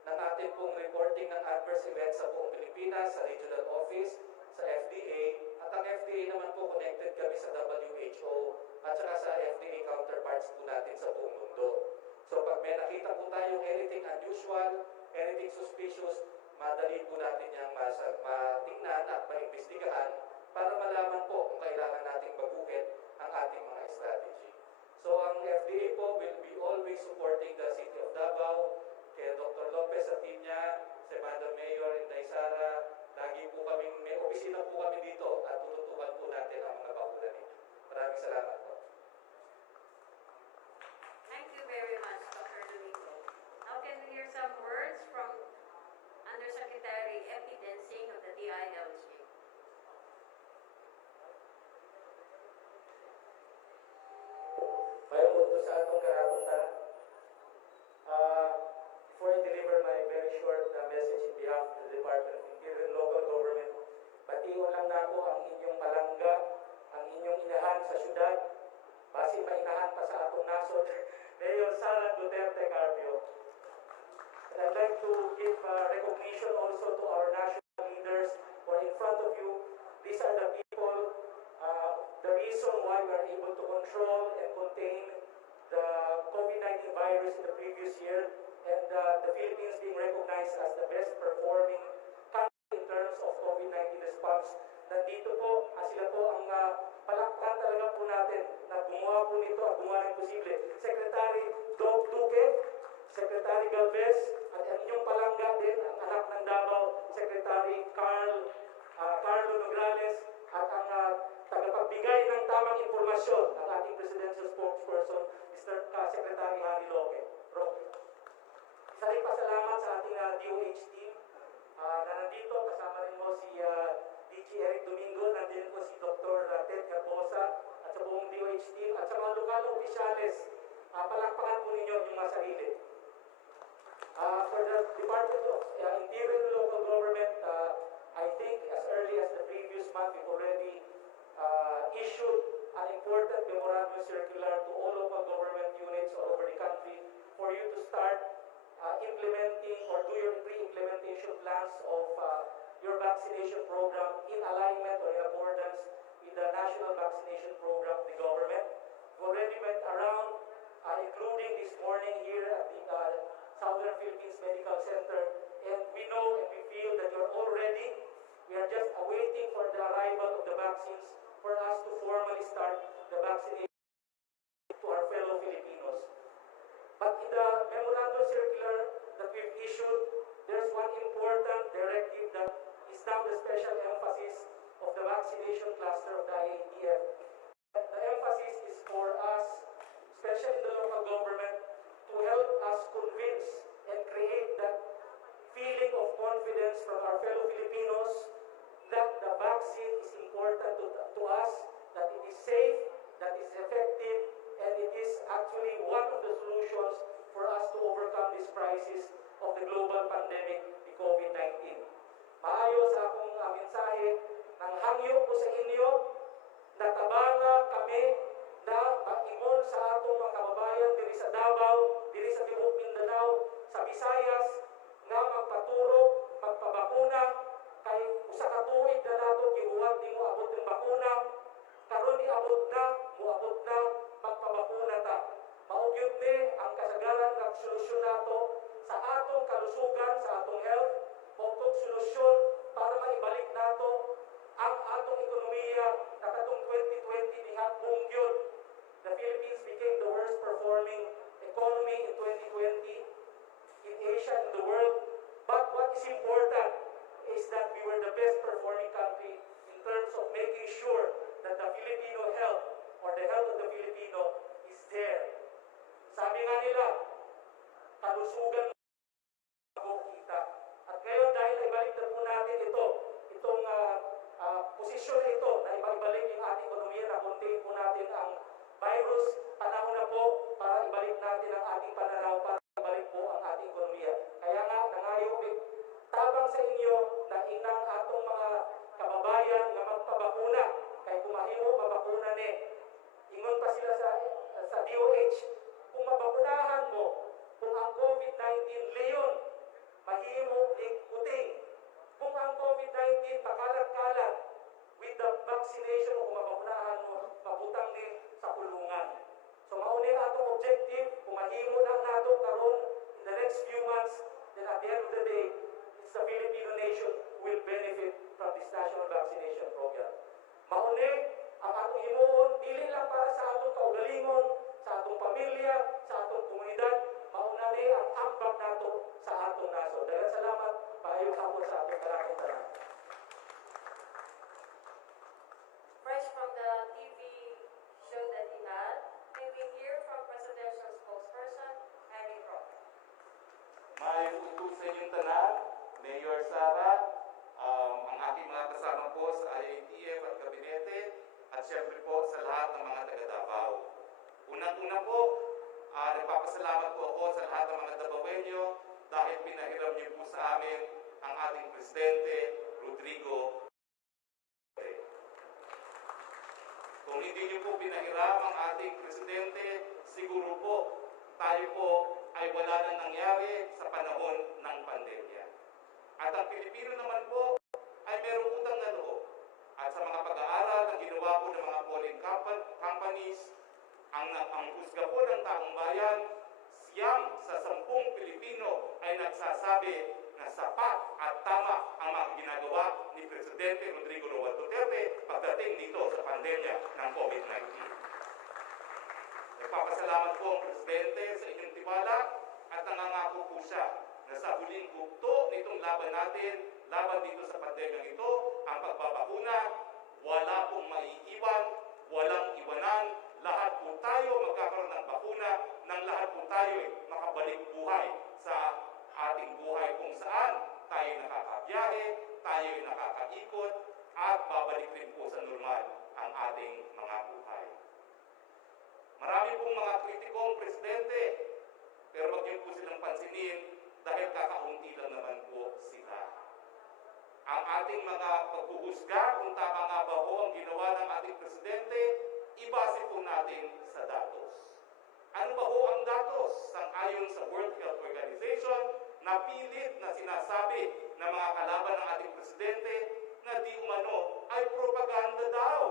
ng ating pong reporting ng adverse events sa buong Pilipinas, sa regional office, sa FDA, at ang FDA naman po connected kami sa WHO at saka sa FDA counterparts po natin sa buong mundo. So pag may nakita po tayong anything unusual, anything suspicious, madali po natin yung matingnan at maimbestigahan para malaman po kung kailangan nating baguhin ang ating mga strategy. So ang FDA po will be always supporting the City of Davao, kay Dr. Lopez at team niya, si Madam Mayor Inday Sara, lagi po kaming, may opisina po kami dito at tututukan po natin ang mga bakuna nito. Maraming salamat po. Thank you very much, Dr. Domingo. Now can we hear some words from Undersecretary Epi Densing of the DILG? Mayroon po sa atong karapunta. Before I deliver my very short message in behalf of the Department of Interior and Local Government, batiyon lang na po ang inyong palangga, ang inyong inahan sa syudad, basin mainahan pa sa atong nasod, Mayor Sara Duterte Carpio. And I'd like to give recognition also to our national leaders who are in front of you. These are the people, the reason why we are able to control and contain the COVID-19 virus in the previous year, and the Philippines being recognized as the best performing country in terms of COVID-19 response. Nandito po, sila po ang palakpakan talaga po natin na gumawa po nito at gumawa ng posible. Secretary Dov Duque, Secretary Galvez, at ang inyong palangga din, ang anak ng Davao, Secretary Carlo Nograles, at ang tagapagbigay ng tamang impormasyon, ang ating presidential spokesperson, Mr. Secretary Harry Roque. Isa rin pasalamat sa ating DOH team na nandito, kasama rin mo si DG Eric Domingo, nandito po si Dr. Ted Garbosa, at sa buong DOH team, at sa mga lokal opisyales, palakpakan po ninyo yung mga this morning here at the Southern Philippines Medical Center, and we know and we feel that you're all ready. We are just awaiting for the arrival of the vaccines for us to formally start the vaccination to our fellow Filipinos. But in the memorandum circular that we've issued, there's one important directive that is now the special emphasis of the vaccination cluster of the IATF. The emphasis is for us, especially in the local government, to help us convince and create that feeling of confidence from our fellow Filipinos that the vaccine is important to us, that it is safe, that it is effective, and it is actually one of the solutions for us to overcome this crisis of the global pandemic, the COVID-19. Maayo sa akong mensahe, nang hangyo ko sa inyo, natabanga kami na mag-ingon sa atong mga kababayan diri sa Davao, diri sa Tibuok Mindanao, sa Visayas, nga magpaturo, magpabakuna, kay usa ka tuig na nato gibuhat ni mo abot ng bakuna, karon ni abot na, muabot na, magpabakuna ta. Maugyot ni ang kasagaran ng solusyon nato sa atong kalusugan, sa atong health, maugyot solusyon para maibalik nato ang atong ekonomiya na katong 2020 diha bungyod. The Philippines became the worst performing economy in 2020 in Asia and the world. But what is important is that we were the best performing country in terms of making sure that the Filipino health or the health of the Filipino is there. Sabi nga nila, kalusugan mo kita. At ngayon dahil ibalik na po natin itong posisyon na ito, na ibalik yung ating ekonomiya, na contain po natin ang virus, panahon na po para ibalik natin ang ating pananaw, para ibalik po ang ating ekonomiya. Kaya nga, nangayo tabang sa inyo na inang atong mga kababayan na magpabakuna, kay kumahimo mabakuna ni. Ingon pa sila sa DOH, kung mabakunahan mo, kung ang COVID-19 leyon, mahimo ikuting. Kung ang COVID-19 pakalat-kalat, with the vaccination o kung mabakunahan mo, pabutang ni sa kulungan. So maunin atong objective, kung mahimo lang nato karon in the next few months, then at the end of the day, it's the Filipino nation who will benefit from this national vaccination program. Mauni ang atong himuon, dili lang para sa atong kaugalingon, sa atong pamilya, sa atong komunidad, mauna ni ang ambag nato sa atong naso. Dahil salamat, paayong hapon sa atong maraming tanan. Fresh from the TV show that he had, may we hear from Presidential Spokesperson Harry Roque. May utos sa inyong tanan, Mayor Sara, ang aking mga kasama po sa IATF at Kabinete, at siyempre po sa lahat ng mga taga-Davao. Unang-una po, nagpapasalamat po ako sa lahat ng mga Davaoenyo dahil pinahiram niyo po sa amin ang ating Presidente, Rodrigo. Kung hindi niyo po pinahiram ang ating Presidente, siguro po tayo po ay wala nang nangyari sa panahon ng pandemya. At ang Pilipino naman po ay merong utang na loob. At sa mga pag-aaral na ginawa po ng mga polling companies, ang husga po ng taong bayan, siyam sa 10 Pilipino ay nagsasabi na sapat at tama ang mga ginagawa ni Presidente Rodrigo Roa Duterte pagdating dito sa pandemya ng COVID-19. Nagpapasalamat po ang Presidente sa inyong tiwala at nangangako po siya na sa huling bugto nitong laban natin, laban dito sa pandemyang ito, ang pagbabakuna, wala pong maiiwan, walang iwanan, lahat po tayo magkakaroon ng bakuna, nang lahat po tayo makabalik buhay sa ating buhay kung saan tayo nakakabiyahe, tayo nakakaikot, at babalik rin po sa normal ang ating mga buhay. Marami pong mga kritikong Presidente, pero wag niyo po silang pansinin dahil kakaunti lang naman po sila. Ang ating mga paghuhusga kung tama nga ba ho ang ginawa ng ating Presidente, ibase po natin sa datos. Ano ba ho ang datos? Sang-ayon sa World Health Organization, na pilit na sinasabi ng mga kalaban ng ating Presidente na di umano ay propaganda daw.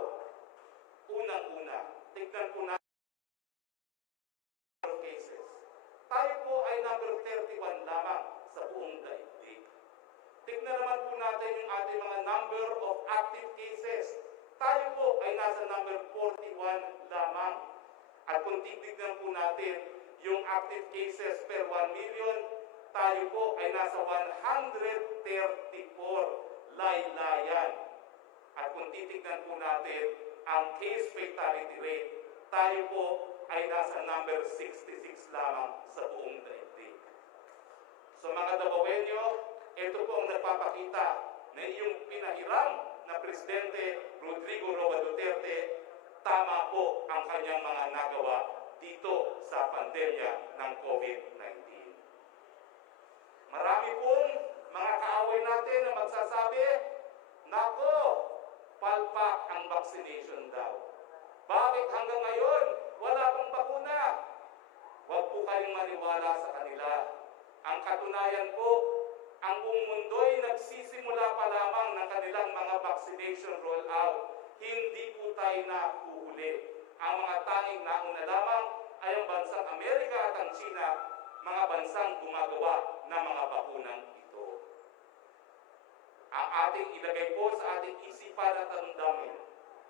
Unang-una, tignan po natin cases. number 31 lamang sa buong daigdig. Tignan naman po natin yung ating mga number of active cases. Tayo po ay nasa number 41 lamang. At kung titignan po natin yung active cases per 1 million, tayo po ay nasa 134 laylayan. At kung titignan po natin ang case fatality rate, tayo po ay nasa number 66 lamang sa buong daigdig. So mga Davaoenyo, ito po ang nagpapakita na iyong pinahiram na Presidente Rodrigo Roa Duterte, tama po ang kanyang mga nagawa dito sa pandemya ng COVID-19. Marami pong mga kaaway natin na magsasabi, nako, palpak ang vaccination daw. Bakit hanggang ngayon wala pang bakuna? Huwag po kayong maniwala sa kanila. Ang katunayan po, ang buong mundo'y nagsisimula pa lamang ng kanilang mga vaccination rollout. Hindi po tayo nahuhuli. Ang mga tanging nauna lamang ay ang bansang Amerika at ang China, mga bansang gumagawa ng mga bakunang ito. Ang ating ilagay po sa ating isipan at damdamin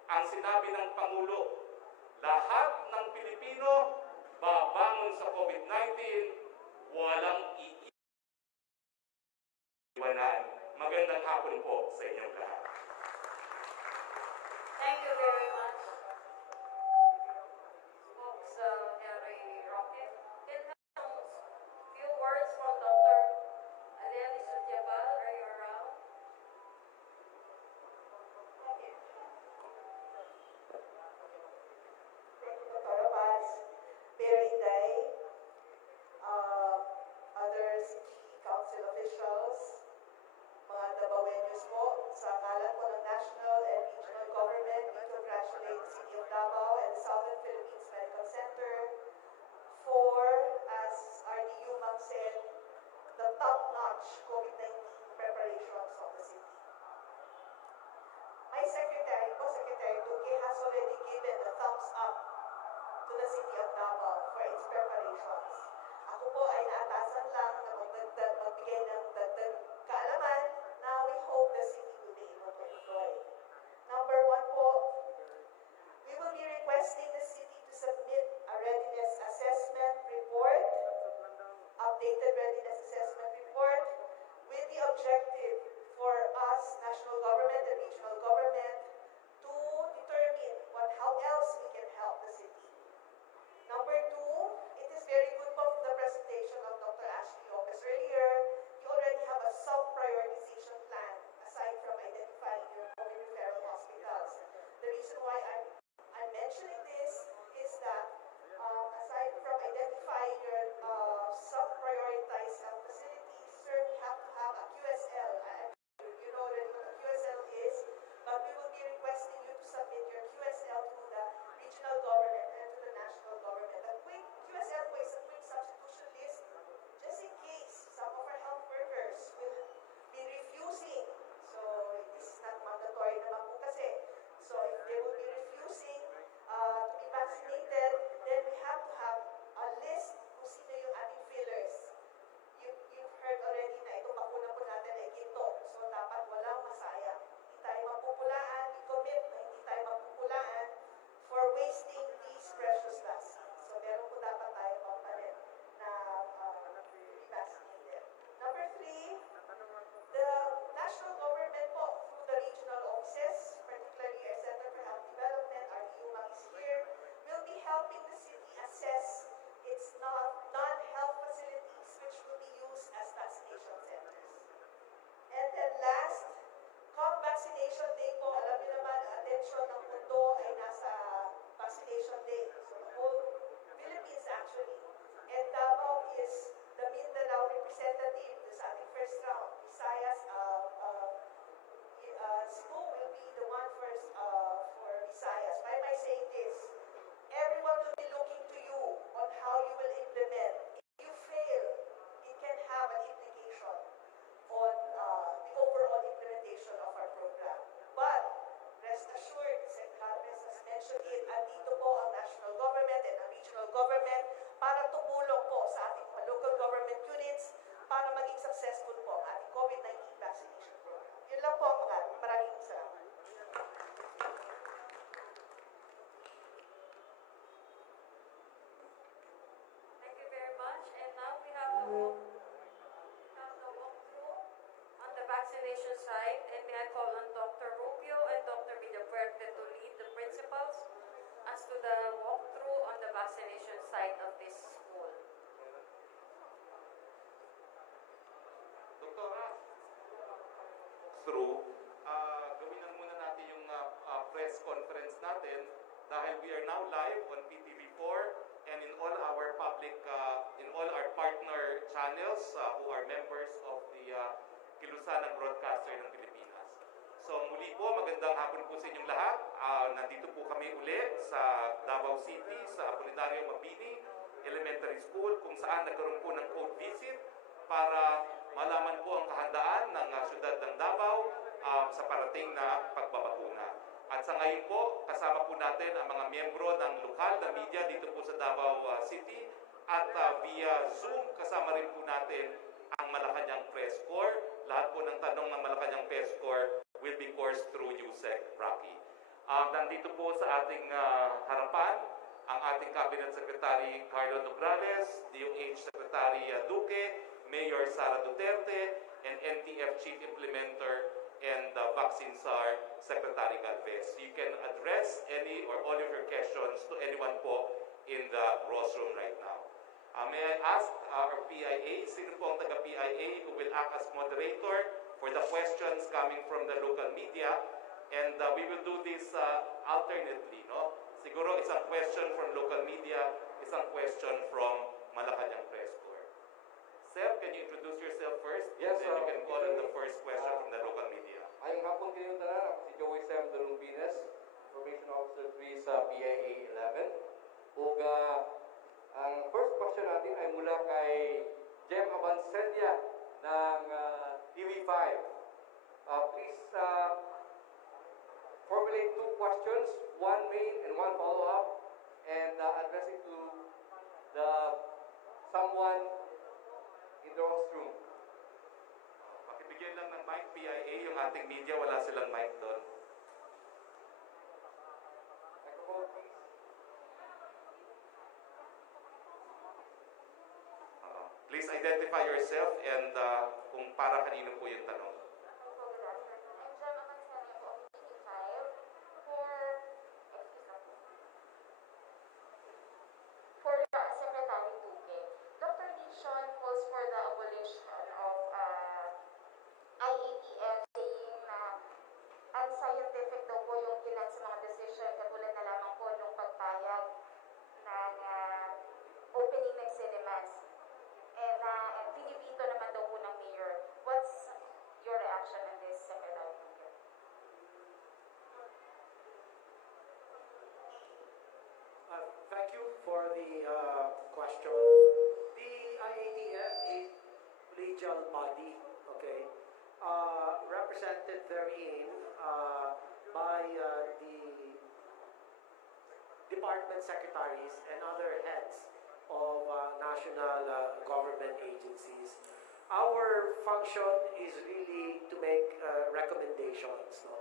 ang sinabi ng Pangulo, lahat ng Pilipino babangon sa COVID-19, walang iiwanan. Magandang hapon po sa inyong lahat. Thank you very much, folks. Harry Roque. Can I have some few words from Dr. Aliani Sutyabal? Are you around? Thank you, Dr. Paz. Very day. Other city council officials, mga Davaoenyos po, sa kalat po through, gawin na muna natin yung press conference natin dahil we are now live on PTV4 and in all our public, in all our partner channels who are members of the Kilusanang Broadcaster ng Pilipinas. So muli po, magandang hapon po sa inyong lahat. Nandito po kami uli sa Davao City, sa Apolinario Mabini Elementary School, kung saan nagkaroon po ng code visit para malaman po ang kahandaan ng syudad ng Davao sa parating na pagbabakuna. At sa ngayon po, kasama po natin ang mga miyembro ng lokal na media dito po sa Davao City at via Zoom kasama rin po natin ang Malacanang Press Corps. Lahat po ng tanong ng Malacanang Press Corps will be coursed through USEC Rocky. Nandito po sa ating harapan ang ating Cabinet Secretary Carlo Nograles, DOH Secretary Duque, Mayor Sara Duterte, and NTF Chief Implementer and Vaccine Czar Secretary Galvez. You can address any or all of your questions to anyone po in the rostrum right now. May I ask our PIA, sino po ang taga-PIA who will act as moderator for the questions coming from the local media, and we will do this alternately, no? Siguro isang question from local media, isang question from Malacanang Press Corps. Sir, can you introduce yourself first? Yes, and then you can call on the first question from the local media. Ayong hapon kayo tanan, ako si Joey Sam Dalumpines, Information Officer 3 sa PIA 11. Ug ang first question natin ay mula kay Jem Abancelia ng TV5. Please formulate two questions, one main and one follow-up, and address it to the someone in the rostrum. Pakibigyan lang ng mic, PIA, yung ating media, wala silang mic doon. Microphone, please. Please identify yourself and kung para kanino po yung tanong. Unscientific daw po yung ilan sa mga decision, katulad na lamang po nung pagpayag ng opening ng cinemas. And pinipito naman daw po ng mayor. What's your reaction on this, Secretary? Thank you for the question. The IATF is collegial body, okay, represented therein by the department secretaries and other heads of national government agencies. Our function is really to make recommendations, no,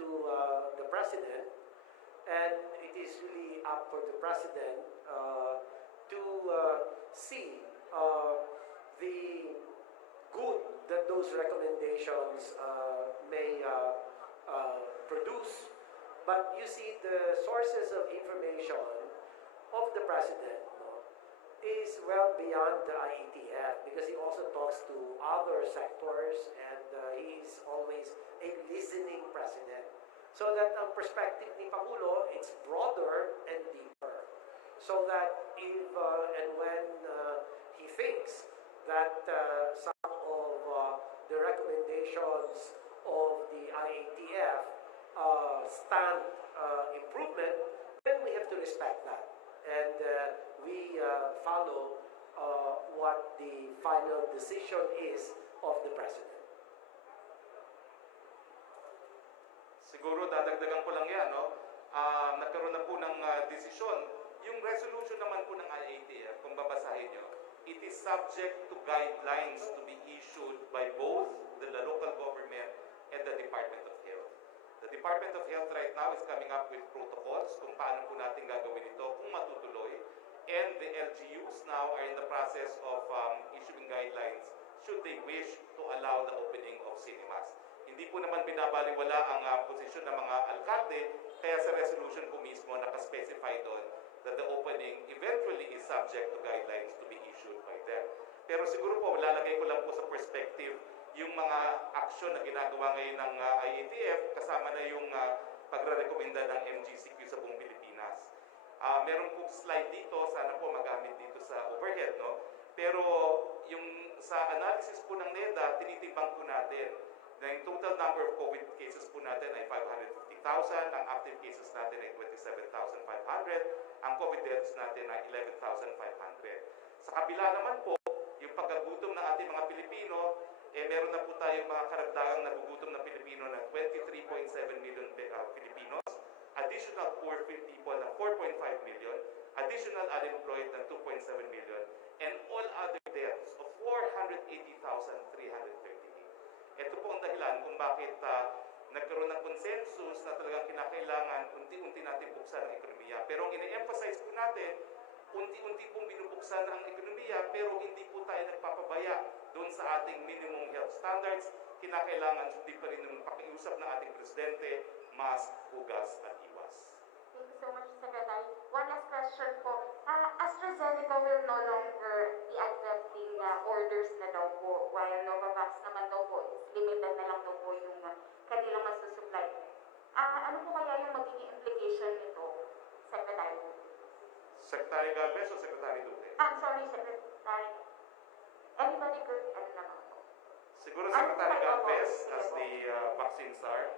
to the president, and it is really up for the president to see the good that those recommendations may produce. But you see, the sources of information of the president, no, is well beyond the IETF, because he also talks to other sectors, and he is always a listening president. So that ang perspective ni Pangulo, it's broader and deeper. So that if and when he thinks that some of the recommendations of the IATF stand improvement, then we have to respect that. And we follow what the final decision is of the president. Siguro dadagdagan ko lang yan, no? Nagkaroon na po ng desisyon. Yung resolution naman po ng IATF, kung babasahin nyo, it is subject to guidelines to be issued by both the local government and the Department of Health. The Department of Health right now is coming up with protocols kung paano po natin gagawin ito, kung matutuloy. And the LGUs now are in the process of issuing guidelines should they wish to allow the opening of cinemas. Hindi po naman binabaliwala ang posisyon ng mga alkalde, kaya sa resolution po mismo nakaspecify doon that the opening eventually is subject to guidelines to be issued by them. Pero siguro po, lalagay ko lang po sa perspective yung mga aksyon na ginagawa ngayon ng IATF, kasama na yung pagre-rekomenda ng MGCQ sa buong Pilipinas. Meron po slide dito, sana po magamit dito sa overhead, no? Pero yung sa analysis po ng NEDA, tinitimbang po natin na yung total number of COVID cases po natin ay 550,000, ang active cases natin ay 27,500, ang COVID deaths natin ay 11,500. Sa kabila naman po, yung pagkagutom ng ating mga Pilipino, meron na po tayong mga karagdagang nagugutom na Pilipino na 23.7 million Filipinos, additional poor people na 4.5 million, additional unemployed na 2.7 million, and all other deaths of 480,338. Ito po ang dahilan kung bakit nagkaroon ng consensus na talagang kinakailangan unti-unti natin buksan ang ekonomiya. Pero ang ine-emphasize po natin, unti-unti pong binubuksan ang ekonomiya pero hindi po tayo nagpapabaya doon sa ating minimum health standards. Kinakailangan hindi pa rin yung pakiusap ng ating presidente, mask, hugas at iwas. Thank you so much, Secretary. One last question po. AstraZeneca will no longer be accepting orders na daw po, while Novavax naman daw po is limited na lang daw po yung kanilang masusupply. Ano po kaya yung magiging implication nito, Secretary? Secretary Galvez o Secretary Duque? Sorry, Secretary. Anybody could, ano naman po. Siguro Secretary Galvez as the vaccine czar.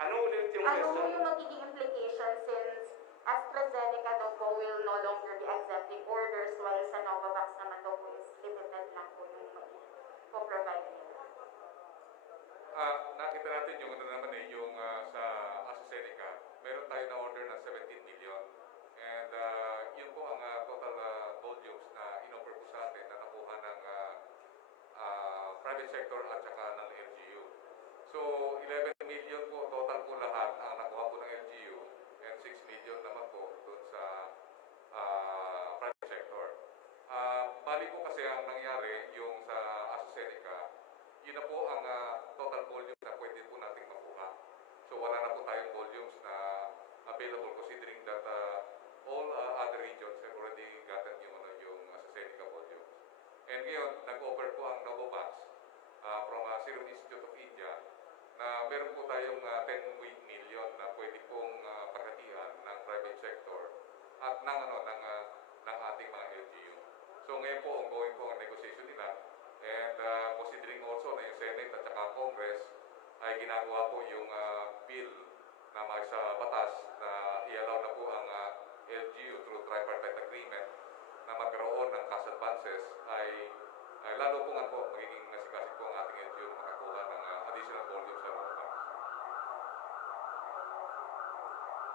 Ano ulit yung question? Ano yung magiging implication since AstraZeneca daw po will no longer be accepting orders while sa Novavax naman daw po is limited lang po yung po-provide nila? Nakita natin yung ano naman yung sa AstraZeneca, meron tayo na order na 17 million. And yun po ang total volumes na in-offer po sa atin na nakuha ng private sector at saka ng LGU. So 11 million po total po lahat ang nakuha po ng LGU and 6 million naman po doon sa private sector. Bali po kasi ang nangyari yung sa AstraZeneca, yun na po ang total volume na pwede po nating makuha. So wala na po tayong volumes na available considering that all other regions have already gotten yung AstraZeneca volumes. And ngayon, nag-offer po ang Novavax from Serum Institute of India na meron po tayong 10 million na pwede pong paghatian ng private sector at ng ating mga LGU. So ngayon po, ongoing po ang negotiation nila. And considering also na yung Senate at saka Congress ay ginagawa po yung bill na may sa batas na i-allow na po ang LGU through tripartite agreement na magkaroon ng cash advances ay lalo po nga po magiging nasikasik po ang ating LGU na makakuha ng additional volume sa Novavax.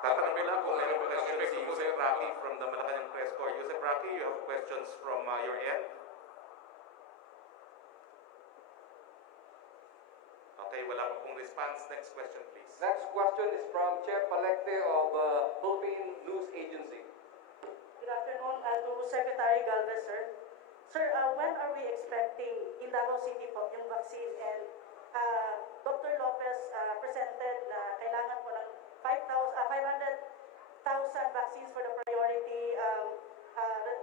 Tatanungin lang kung mayroon question si Yusef Rocky from the Malacanang Press Corps. Yusef Rocky, you have questions from your end? Okay, wala pa pong response. Next question, please. Next question is from Chef Palecte of Philippine News Agency. Good afternoon to Secretary Galvez, sir. Sir, when are we expecting in Davao City po yung vaccine? And Dr. Lopez presented na kailangan po ng 500,000 vaccines for the priority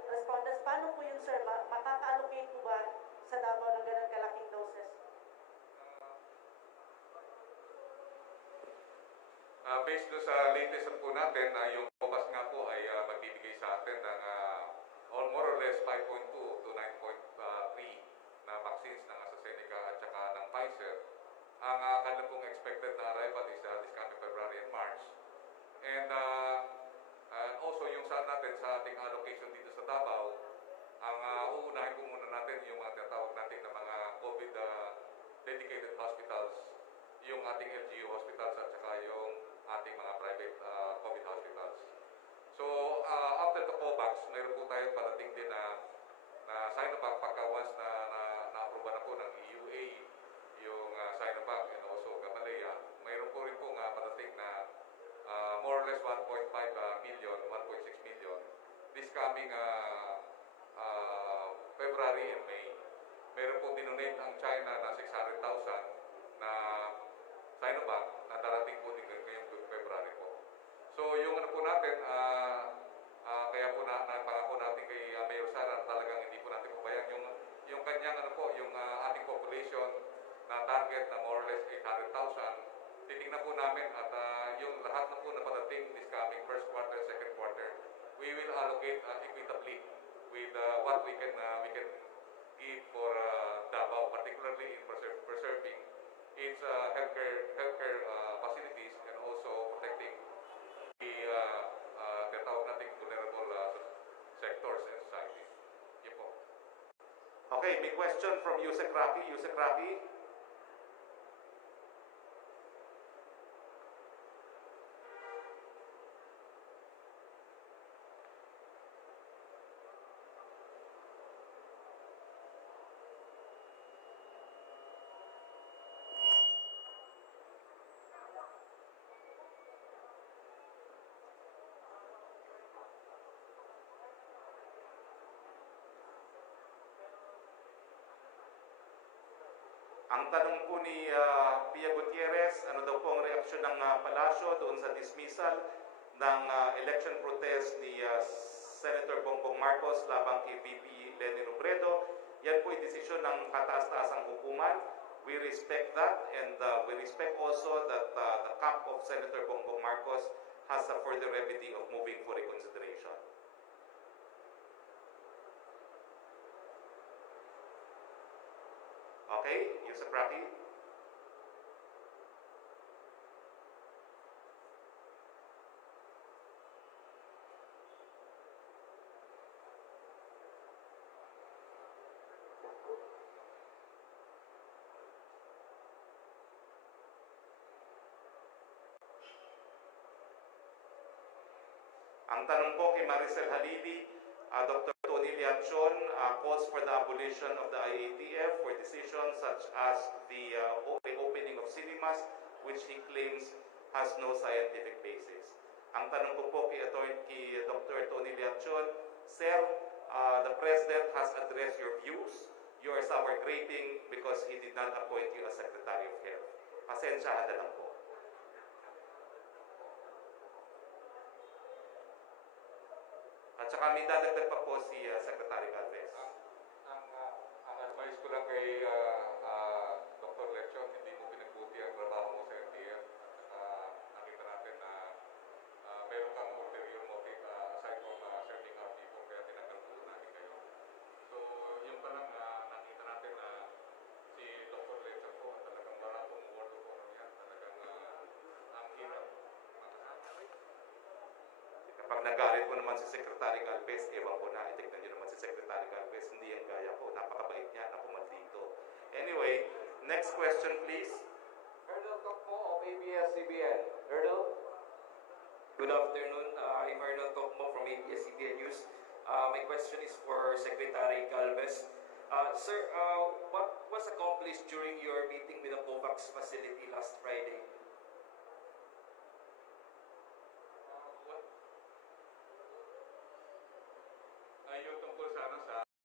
respondents. Paano po yun, sir? Makaka-allocate po ba sa Davao ng ganun kalaking doses? Based doon sa latest po natin na yung COVAX nga po ay magbibigay sa atin ng more or less 5.2 to 9.3 na vaccines ng AstraZeneca at saka ng Pfizer. Ang kanilang pong expected na arrival is this coming February and March. And also yung sa natin sa ating allocation dito sa Davao, ang uunahin po muna natin yung mga tinatawag natin na mga COVID dedicated hospitals, yung ating LGU hospitals at saka yung ating mga private COVID hospitals. So, after the COVAX, mayroon po tayong parating din na Sinovac pagka once na-aproba na po ng EUA yung Sinovac and also Gamaleya. Mayroon po rin po parating na more or less 1.5 million, 1.6 million this coming February and May. Meron po dinonate ang China na 600,000 na Sinovac na darating po din ngayong February po. So yung ano po natin, kaya po napangako natin kay Mayor Sara talagang hindi po natin pabayaan yung kanyang ano po, yung ating po population na target na more or less 800,000, titingnan po namin at yung lahat na po na padating this coming first quarter, second quarter, we will allocate equitably with what we can give for Davao, particularly in preserving its healthcare facilities and also protecting the tinatawag nating vulnerable sectors and societies. Yun po. Okay, may question from Yusek Raki. Yusek Raki. Ang tanong po ni Pia Gutierrez, ano daw po ang reaksyon ng palasyo doon sa dismissal ng election protest ni Senator Bongbong Marcos labang kay VP Leni Robredo. Yan po ay desisyon ng kataas-taasang hukuman. We respect that, and we respect also that the camp of Senator Bongbong Marcos has a further remedy of moving for reconsideration. Okay, Yusuf Raki. Ang tanong po kay Maricel Halili, Dr. Tony Liachon calls for the abolition of the IATF for decisions such as the opening of cinemas, which he claims has no scientific basis. Ang tanong ko po kay Dr. Tony Liachon, Sir, the President has addressed your views. You are sour graping because he did not appoint you as Secretary of Health. Pasensyahan na lang po. At saka may dadagdag pa po si Secretary Galvez. Ang advice ko lang kay Dr. Lechon, hindi mo pinagbuti ang trabaho mo sa NTF. Nakita natin na meron kang ulterior motive aside from serving our people, kaya tinanggal po natin kayo. So, yung pa lang nakita natin na si Dr. Lechon po talagang maraming word of honor yan. Talagang ang hirap. Kapag nagalit mo naman si Secretary Galvez, ewan ko na, itignan nyo naman si Secretary Galvez, hindi yan gaya ko, napakabait niya na pumadito. Anyway, next question please. Hurdle Tokmo of ABS-CBN. Hurdle? Good afternoon. I'm Arnold Tokmo from ABS-CBN News. My question is for Secretary Galvez. Sir, what was accomplished during your meeting with the COVAX facility last Friday? Yung tungkol sa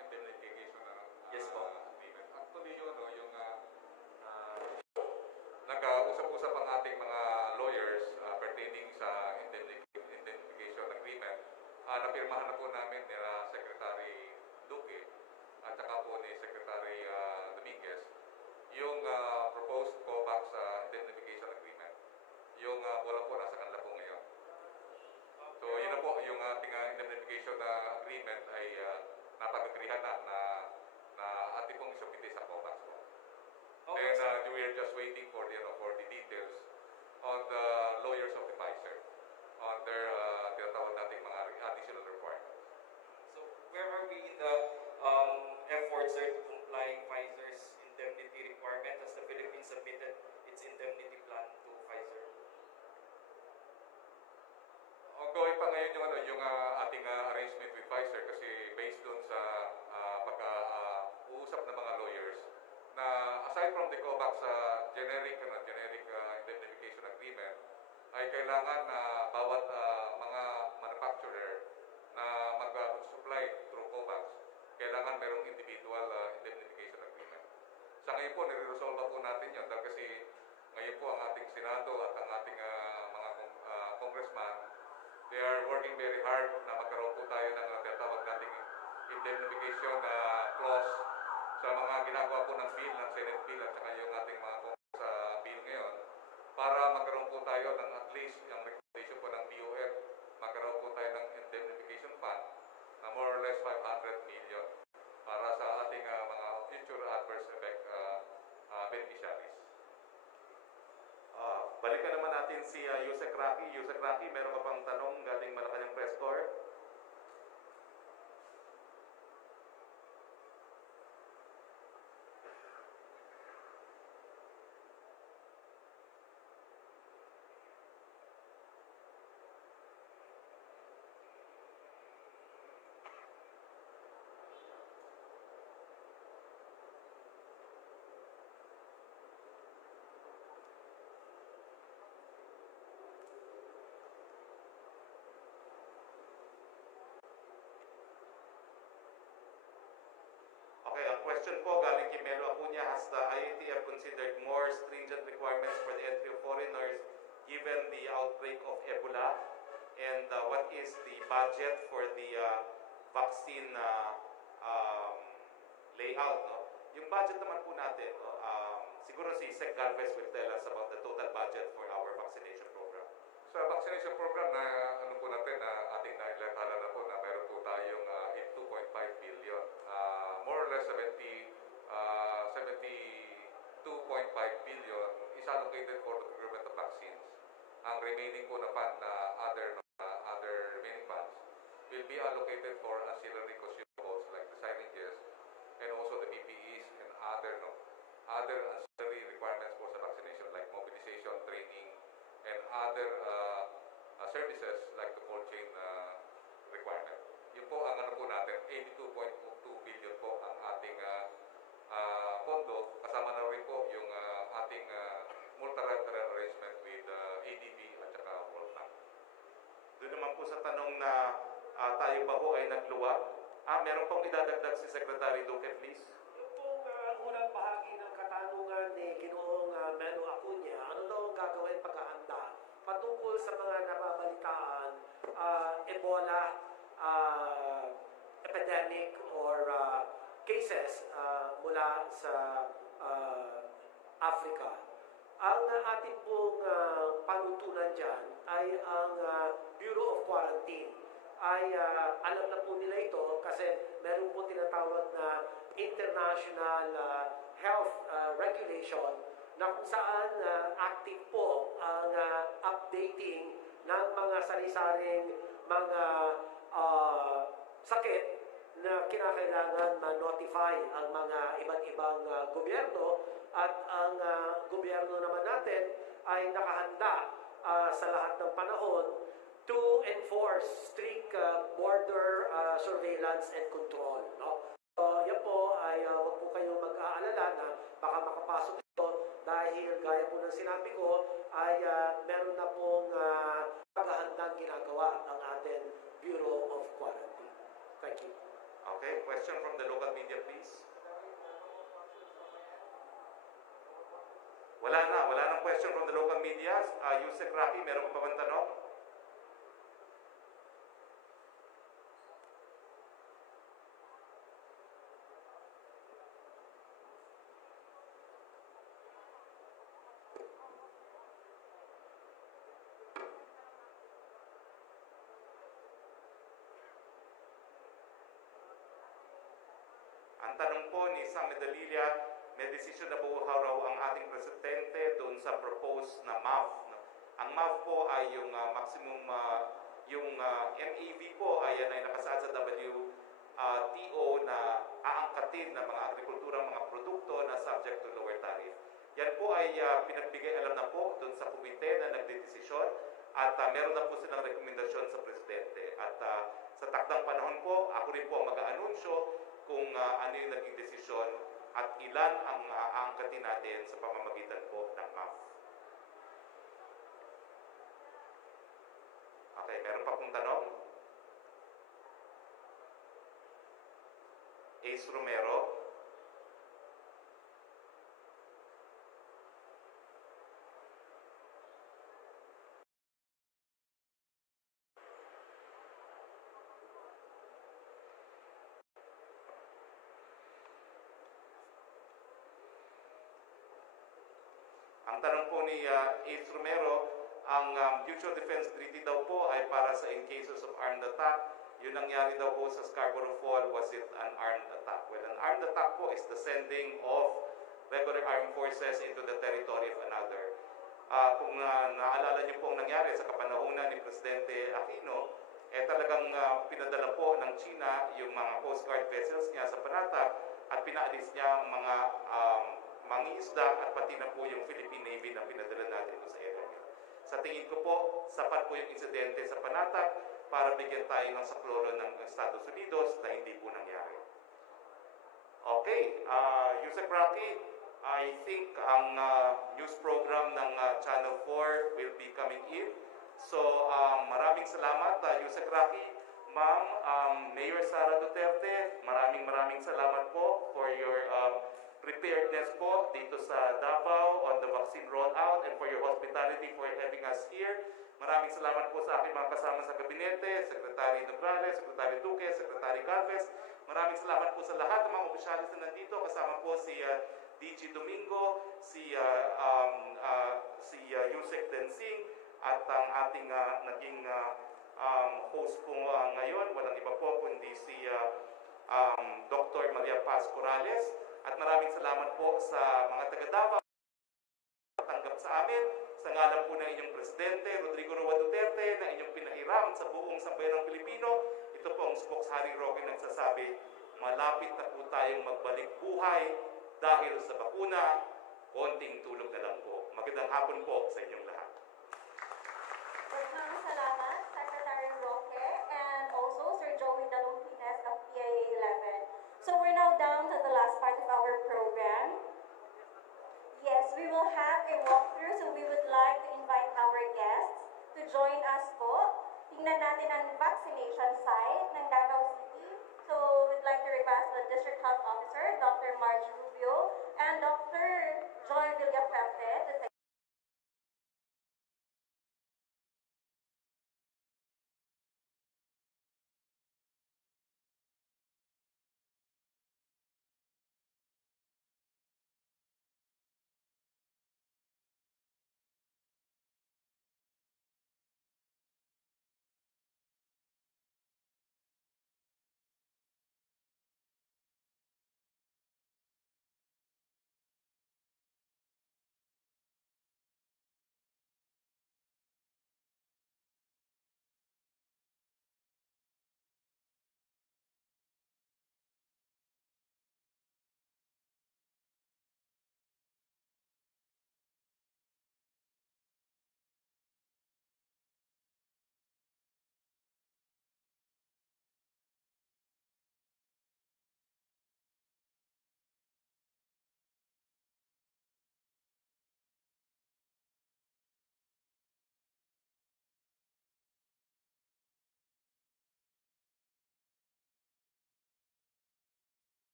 indemnification Yes po. agreement. Actually, nag-usap-usap ang ating mga lawyers pertaining sa indemnification agreement. Napirmahan na po namin ni Secretary Duque at saka po ni Secretary Dominguez yung proposed COVAX indemnification agreement. Yung wala po nasa kanila po ngayon. So, yun na po, yung ating indemnification agreement ay napag-agreehan na ating pong isubmit sa COVAX po. Okay. And we are just waiting for the details on the lawyers of the Pfizer on their tinatawag nating mga additional requirements. So, where are we in the efforts, sir, to comply Pfizer's indemnity requirement? Has the Philippines submitted its indemnity plan to Pfizer? Ongoing pa ngayon yung ating arrangement with Pfizer kasi based dun sa pag-uusap ng mga lawyers na aside from the COVAX generic indemnification agreement ay kailangan na bawat mga manufacturer na mag-supply through COVAX kailangan merong individual indemnification agreement. Sa ngayon po, nire-resolve po natin yun dahil kasi ngayon po ang ating Senado at ang ating mga congressman, they are working very hard na magkaroon po tayo ng tinatawag nating indemnification clause sa mga ginagawa po ng bill, ng Senate bill at saka yung ating mga sa bill ngayon para magkaroon po tayo ng at least yung recommendation po ng BOF, magkaroon po tayo ng indemnification fund na more or less 500 million para sa ating mga future adverse effect beneficiaries. Balikan naman natin si Yusek Rocky. Yusek Rocky, meron ka pang tanong galing Malacanang Press Corps? Okay, ang question po galing kay Melo Acuña, has the IATF considered more stringent requirements for the entry of foreigners given the outbreak of Ebola? And what is the budget for the vaccine layout? No? Yung budget naman po natin, no? Siguro si Sec Galvez will tell us about the total budget for our vaccination program. Sa vaccination program na ano po natin na ating nailathala na po na meron po tayong 2.5 billion. More or less 72.5 billion is allocated for the procurement of vaccines. Ang remaining po na fund na other remaining funds will be allocated for ancillary consumables like the syringes and also the PPEs and other ancillary requirements for the vaccination like mobilization, training, and other services like the cold chain requirement. Yun po ang ano po natin, 82.2 billion po ang ating pondo. Kasama na rin po yung ating multilateral arrangement with ADB at saka World Bank. Doon naman po sa tanong na tayo ba po ay nagluwag? Meron pong idadagdag si Secretary Duque, please. Yung pong unang bahagi ng katanungan ni Ginoong Melo Acuña, ano daw ang gagawin paghahanda patungkol sa mga nababalitaan Ebola epidemic or cases mula sa Africa. Ang ating pong panuntunan dyan ay ang Bureau of Quarantine. Ay alam na po nila ito kasi meron po tinatawag na international health regulation na kung saan active po ang updating ng mga sari-saring mga sakit na kinakailangan ma-notify ang mga iba't ibang gobyerno at ang gobyerno naman natin ay nakahanda sa lahat ng panahon to enforce strict border surveillance and control. No? So, yan po ay huwag po kayong mag-aalala na baka makapasok ito dahil gaya po ng sinabi ko ay meron na pong paghahandang ginagawa ang ating Bureau of Quarantine. Thank you. Okay, question from the local media, please. Wala nang question from the local media. Yusek Rocky, meron pa bang tanong? Ang tanong po ni Sam Medalilla, may desisyon na po raw ang ating presidente doon sa proposed na MAV. Ang MAV po ay yung maximum, yung MEV po ay nakasaad sa WTO na aangkatin ng mga agrikulturang mga produkto na subject to lower tariff. Yan po ay pinagbigay alam na po doon sa komite na nagdedesisyon at meron na po silang rekomendasyon sa presidente. At sa takdang panahon po, ako rin po mag-aanunsyo kung ano yung naging desisyon at ilan ang aangkatin natin sa pamamagitan po ng MAF. Okay, meron pa pong tanong? Ace Romero. Ang tanong po ni Ace Romero, ang Mutual Defense Treaty daw po ay para sa in cases of armed attack. Yung nangyari daw po sa Scarborough Fall, was it an armed attack? Well, an armed attack po is the sending of regular armed forces into the territory of another. Kung naalala niyo po ang nangyari sa kapanahunan ni Presidente Aquino, talagang pinadala po ng China yung mga Coast Guard vessels niya sa Panatag at pinaalis niya ang mga mangingisda at pati na po yung Philippine Navy na pinadala natin sa area. Sa tingin ko po, sapat po yung insidente sa Panatag para bigyan tayo ng saklolo ng Estados Unidos na hindi po nangyari. Okay, Yusek Rocky, I think ang news program ng Channel 4 will be coming in. So, maraming salamat, Yusek Rocky. Ma'am, Mayor Sara Duterte, maraming salamat po for your preparedness po dito sa Davao on the vaccine rollout and for your hospitality for having us here. Maraming salamat po sa aking mga kasama sa gabinete, Secretary Nograles, Secretary Duque, Secretary Calves. Maraming salamat po sa lahat ng mga opisyalis na nandito. Kasama po si DG Domingo, si Yusek Densing, at ang ating naging host po ngayon, walang iba po kundi si Dr. Maria Paz Corrales. At maraming salamat po sa mga taga-Davao tanggap sa amin. Sa ngalan po ng inyong Presidente, Rodrigo Roa Duterte, na inyong pinahiram sa buong sambayanang Pilipino, ito po ang Spokesharing Roque nagsasabi, malapit na po tayong magbalik buhay dahil sa bakuna, konting tulog na lang po. Magandang hapon po sa inyong lahat. Maraming salamat, Secretary Roque, and also Sir Joey Dalumpinas of PIA 11. So we're now down to the last part of our program. Yes, we will have a walkthrough, so we would like to invite our guests to join us po. Tingnan natin ang vaccination site ng Davao City. So we'd like to request the District Health Officer, Dr. Marge Rubio, and Dr. Joy Villafuerte to take